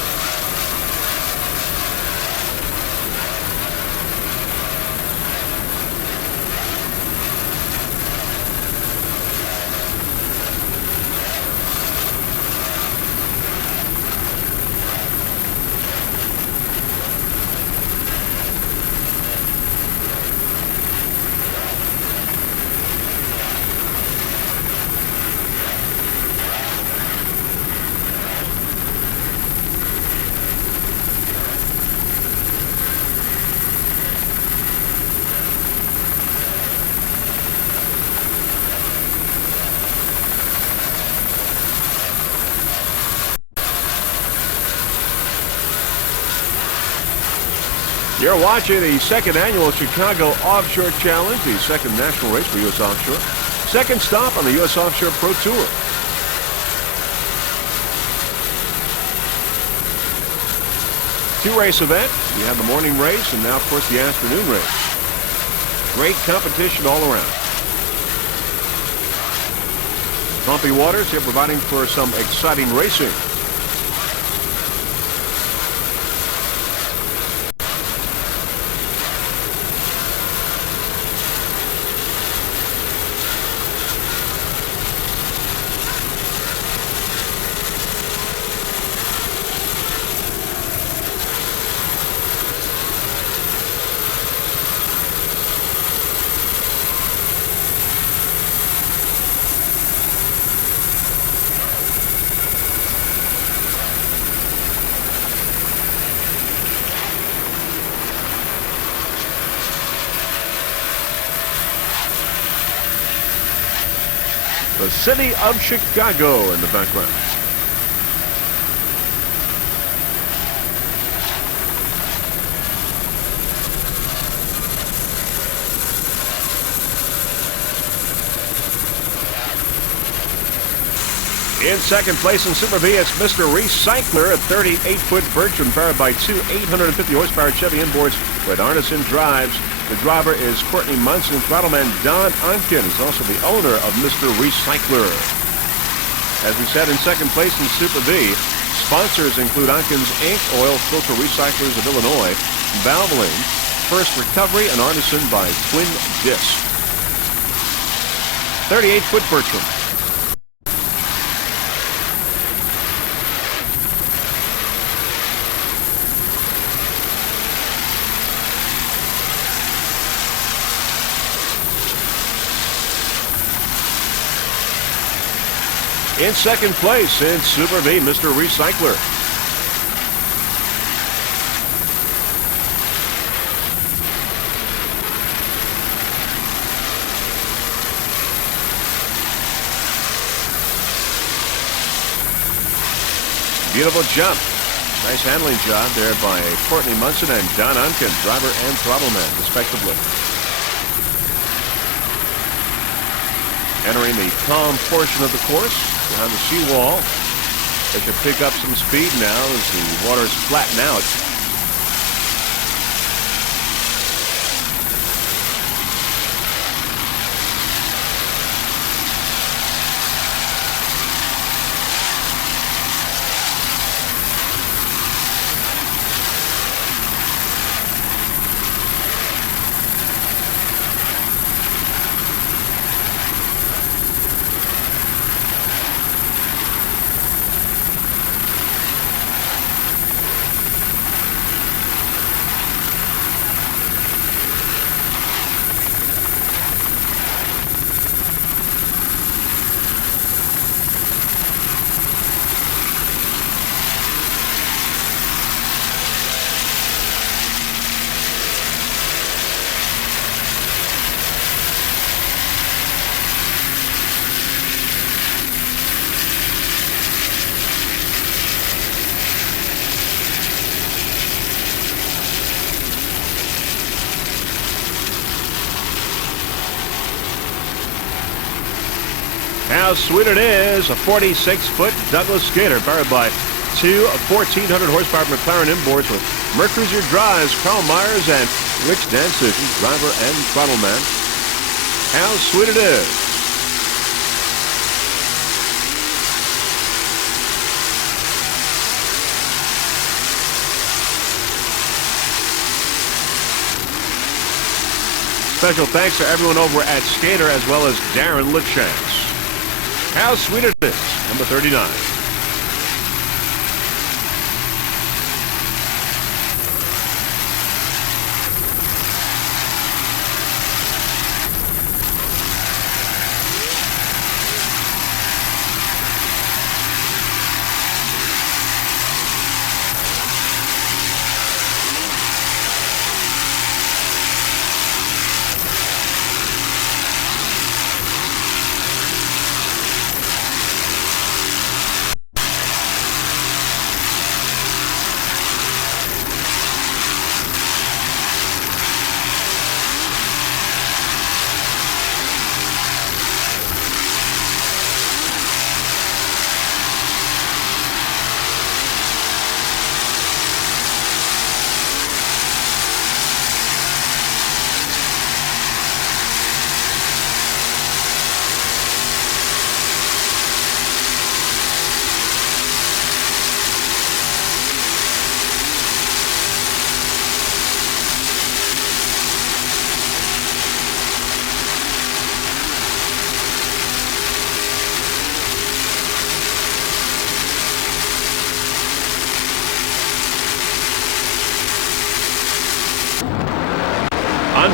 You're watching the second annual Chicago Offshore Challenge, the second national race for U.S. Offshore. Second stop on the U.S. Offshore Pro Tour. Two-race event. We have the morning race and now, of course, the afternoon race. Great competition all around. Bumpy waters here providing for some exciting racing. The city of Chicago in the background. In second place in Super B, it's Mr. Recycler, a 38-foot Bertram powered by two 850-horsepower Chevy inboards with Arneson drives. The driver is Courtney Munson. Throttleman Don Onken is also the owner of Mr. Recycler. As we said, in second place in Super B, sponsors include Onken's Inc., Oil Filter Recyclers of Illinois, Valvoline, First Recovery, and Arneson by Twin Disc. 38-foot Bertram. In second place in Super B, Mr. Recycler. Beautiful jump. Nice handling job there by Courtney Munson and Don Onken, driver and throttleman, respectively. Entering the calm portion of the course, behind the seawall. They should pick up some speed now as the waters flatten out. How sweet it is, a 46-foot Douglas skater powered by two 1,400-horsepower McLaren inboards with Mercruiser drives, Carl Myers and Rich Dancision, driver and throttleman. How sweet it is. Special thanks to everyone over at Skater as well as Darren Litshanks. How sweet it is, number 39.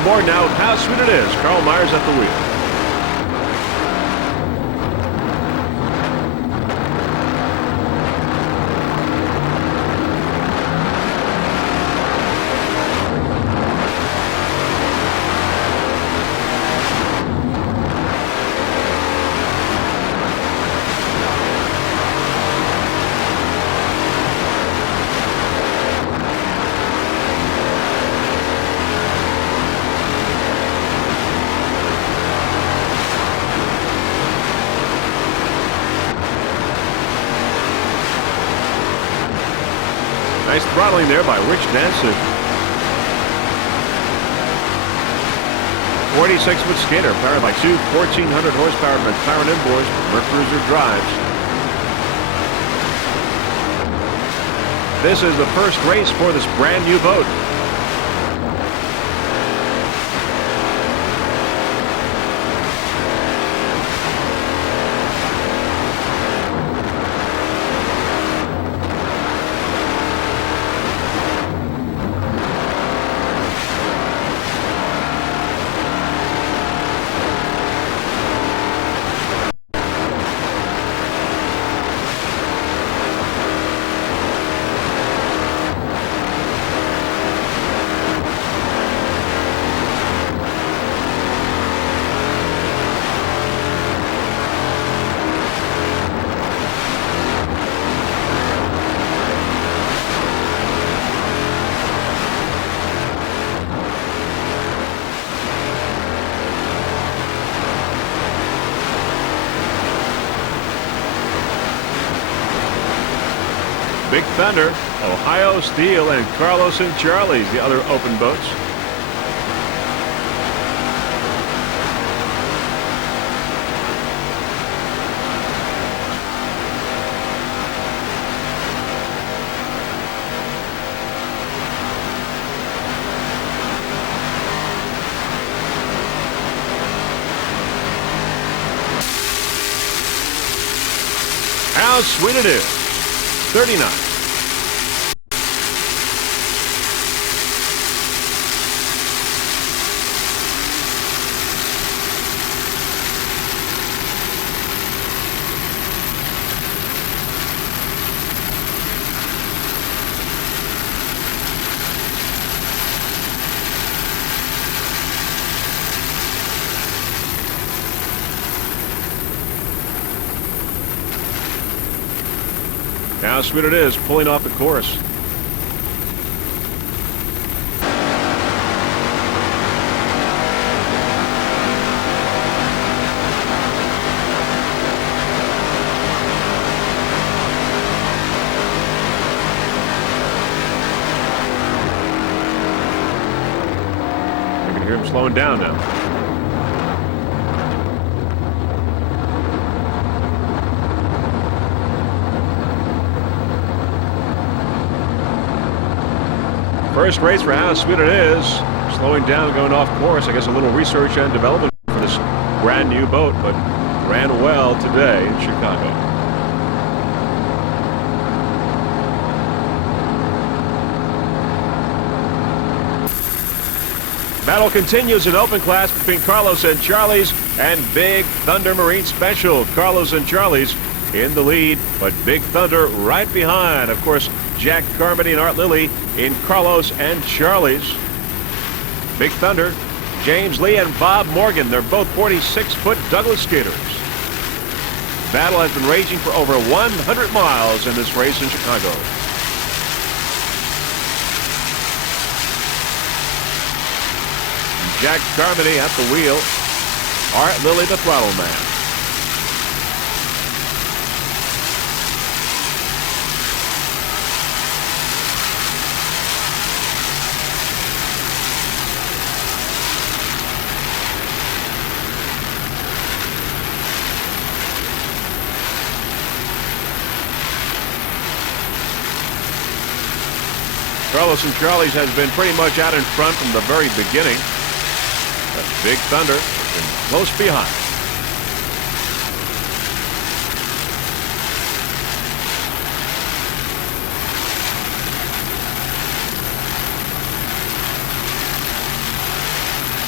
on board now. How sweet it is. Carl Myers at the wheel. Nice throttling there by Rich Danson. 46-foot skater powered by two 1,400 horsepower McLaren inboards Mercruiser drives. This is the first race for this brand new boat. Big Thunder, Ohio Steel, and Carlos and Charlie's the other open boats. How sweet it is. 39. How sweet it is pulling off the course. I can hear him slowing down now. First race for How Sweet It Is. Slowing down, going off course. I guess a little research and development for this brand new boat, but ran well today in Chicago. Battle continues in open class between Carlos and Charlie's and Big Thunder Marine Special. Carlos and Charlie's in the lead, but Big Thunder right behind. Of course, Jack Carmody and Art Lilly in Carlos and Charlie's. Big Thunder, James Lee and Bob Morgan. They're both 46-foot Douglas skaters. Battle has been raging for over 100 miles in this race in Chicago. Jack Carmody at the wheel. Art Lilly the throttle man. Carlos and Charlie's has been pretty much out in front from the very beginning. But Big Thunder has been close behind.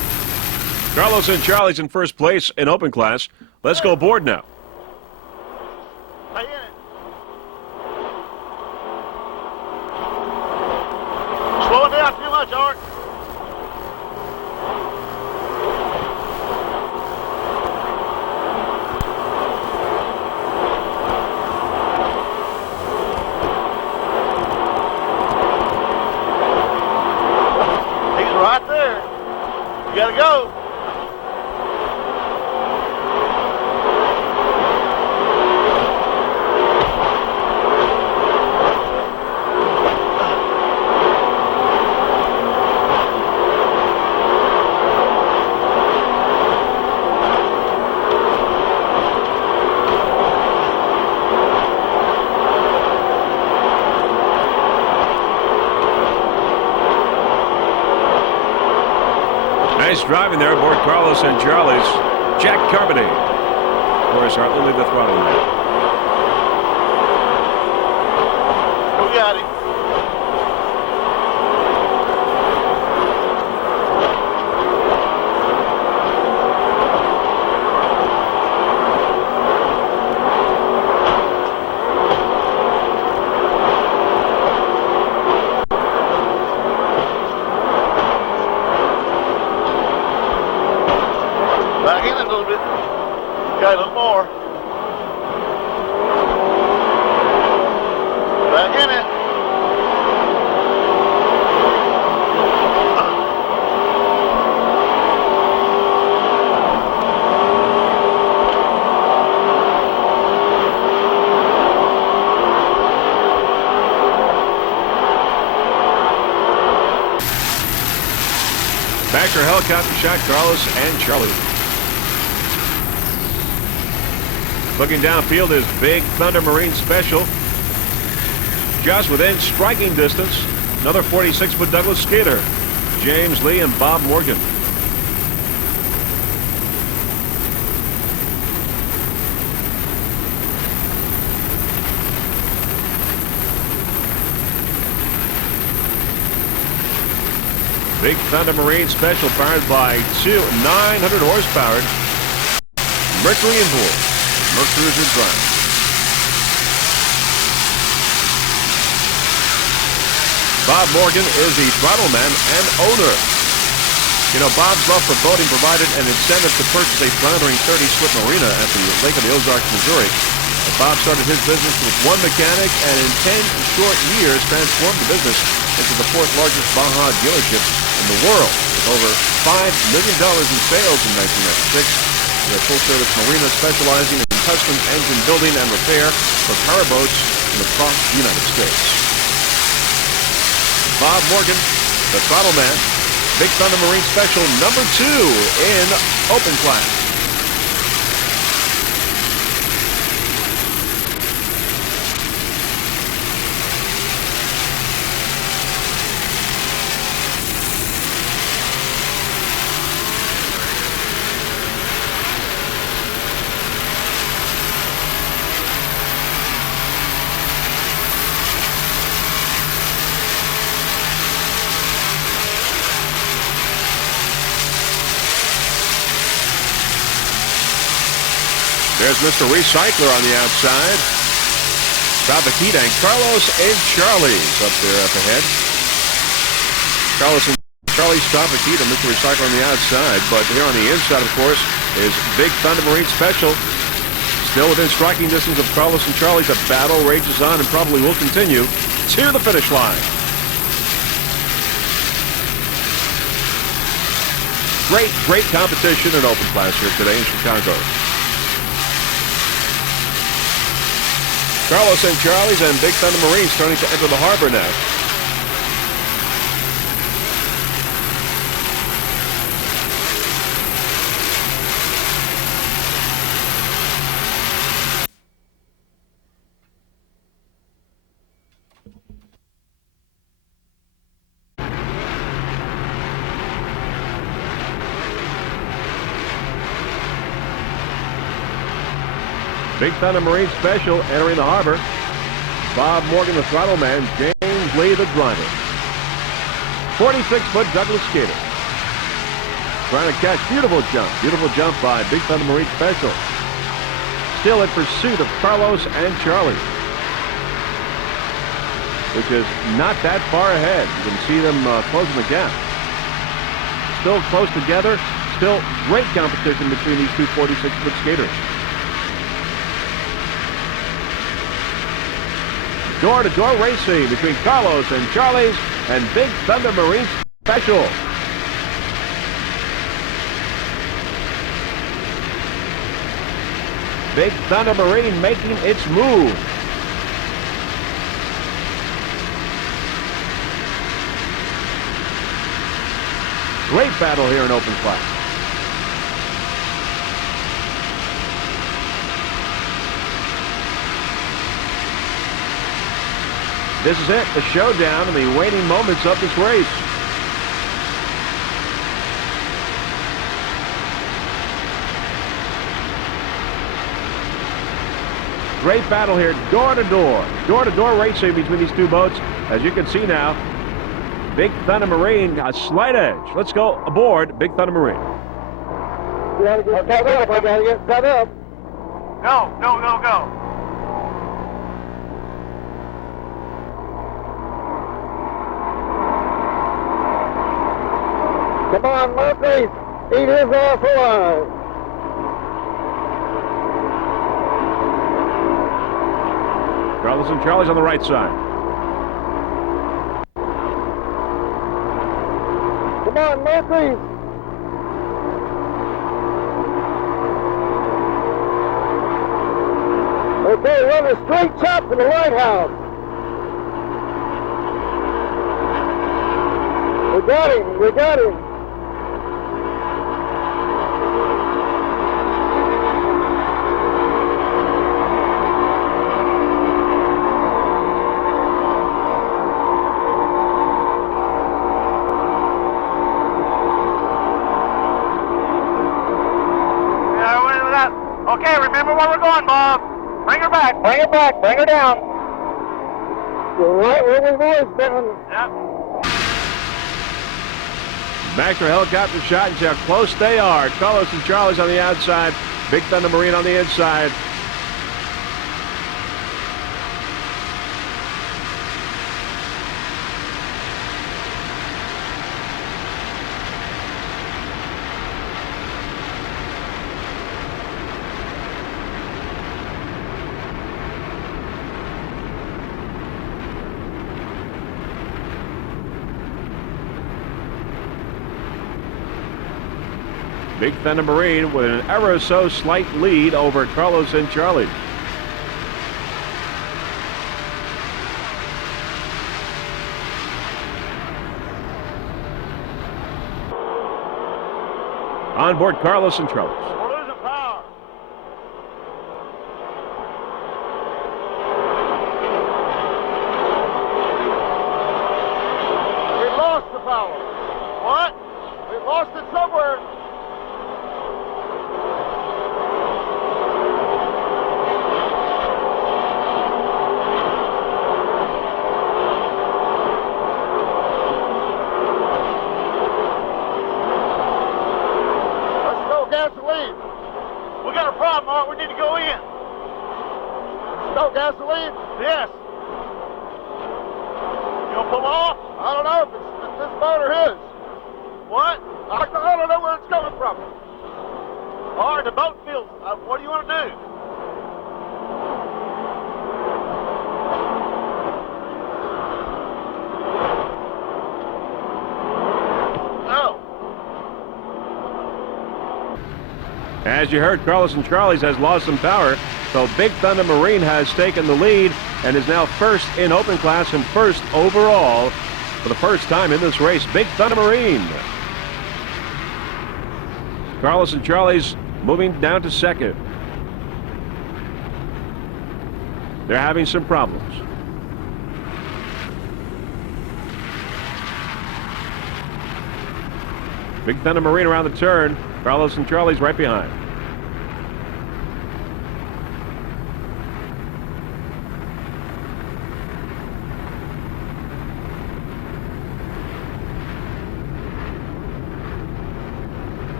Carlos and Charlie's in first place in open class. Let's go board now. Stay in it. Slow it down too much, Art. He's right there. You gotta go. Nice driving there aboard Carlos and Charlie's. Jack Carmody. Of course, Hartley the throttle man. We got him. Back in it a little bit. Got a little more. Back in it. Backer helicopter shot Carlos and Charlie. Looking downfield is Big Thunder Marine Special. Just within striking distance, another 46-foot Douglas skater, James Lee and Bob Morgan. Big Thunder Marine Special powered by two 900 horsepower Mercury inboard. Mercury's in front. Bob Morgan is the throttle man and owner. You know, Bob's love for boating provided an incentive to purchase a 330-slip marina at the Lake of the Ozarks, Missouri. And Bob started his business with one mechanic and in 10 short years transformed the business into the fourth largest Baja dealership in the world, with over $5 million in sales in 1996. They're a full-service marina specializing in custom engine building and repair for powerboats across the United States. Bob Morgan, the throttle man, Big Thunder Marine Special number 2 in open class. There's Mr. Recycler on the outside. Trapaquita and Carlos and Charlie's up there up ahead. Carlos and Charlie's Trapaquita, Mr. Recycler on the outside. But here on the inside, of course, is Big Thunder Marine Special. Still within striking distance of Carlos and Charlie. The battle rages on and probably will continue to the finish line. Great competition in open class here today in Chicago. Carlos and Charlie's and Big Thunder Marine starting to enter the harbor now. Big Thunder Marine Special entering the harbor. Bob Morgan, the throttle man. James Lee, the driver. 46-foot Douglas skater. trying to catch. Beautiful jump by Big Thunder Marine Special. Still in pursuit of Carlos and Charlie, which is not that far ahead. You can see them closing the gap. Still close together. Still great competition between these two 46-foot skaters. Door-to-door racing between Carlos and Charlie's and Big Thunder Marine Special. Big Thunder Marine making its move. Great battle here in open class. This is it, the showdown in the waning moments of this race. Great battle here, door-to-door racing between these two boats. As you can see now, Big Thunder Marine, a slight edge. Let's go aboard Big Thunder Marine. You gotta get set up. I gotta get set up. Go. Come on, Murphy. Eat his ass alive. Carlos and Charlie's on the right side. Come on, Murphy. Okay, run a straight shot for the lighthouse. We got him. Okay, remember where we're going, Bob. Bring her back. Bring her down. You're right where we've always been. Yep. Back to a helicopter shot and see how close they are. Carlos and Charlie's on the outside. Big Thunder Marine on the inside. Big Thunder Marine with an ever so slight lead over Carlos and Charlie. On board Carlos and Charlie. We're losing power. We lost the power. What? We lost it somewhere. Let's go gasoline. We got a problem, Art. We need to go in. No gasoline? Yes. You gonna pull off? I don't know if it's this boat or his. What? I don't know where it's coming from. All right, the boat feels. What do you want to do? No. As you heard, Carlos and Charlie's has lost some power, so Big Thunder Marine has taken the lead and is now first in open class and first overall for the first time in this race. Big Thunder Marine. Carlos and Charlie's moving down to second. They're having some problems. Big Thunder Marine around the turn. Carlos and Charlie's right behind.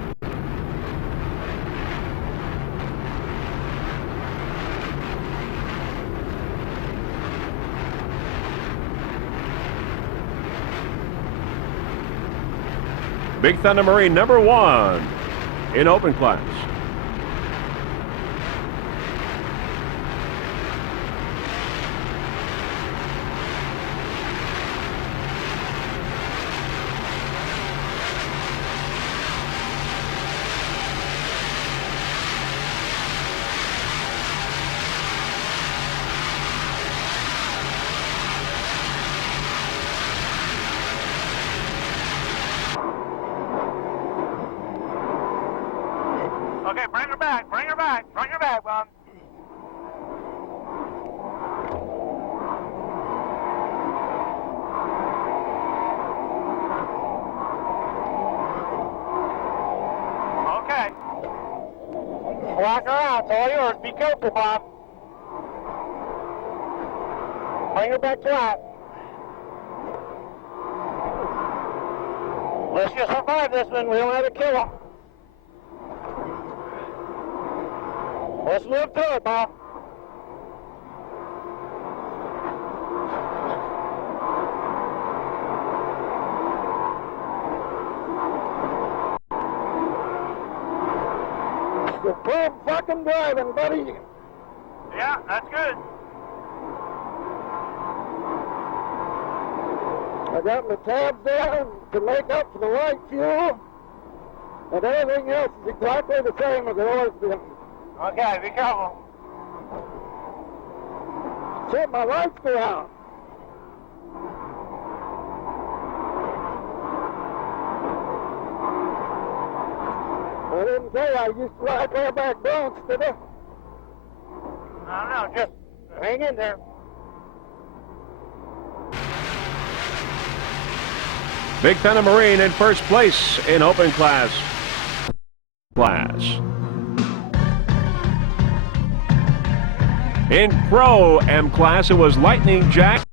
Big Thunder Marine number 1 in open class. Okay, bring her back, bring her back, Bob. Okay. Lock her out, it's all yours. Be careful, Bob. Bring her back flat. Let's just survive this one, we don't have to kill her. Let's live through it, Bob. Superb fucking driving, buddy. Yeah, that's good. I got my tabs down to make up for the light fuel, and everything else is exactly the same as it always been. Okay, be careful. Shit, my lights go out. I didn't say I used to ride bareback broncs, did I? No, just hang in there. Big Thunder Marine in first place in open class. In Pro M class, it was Lightning Jack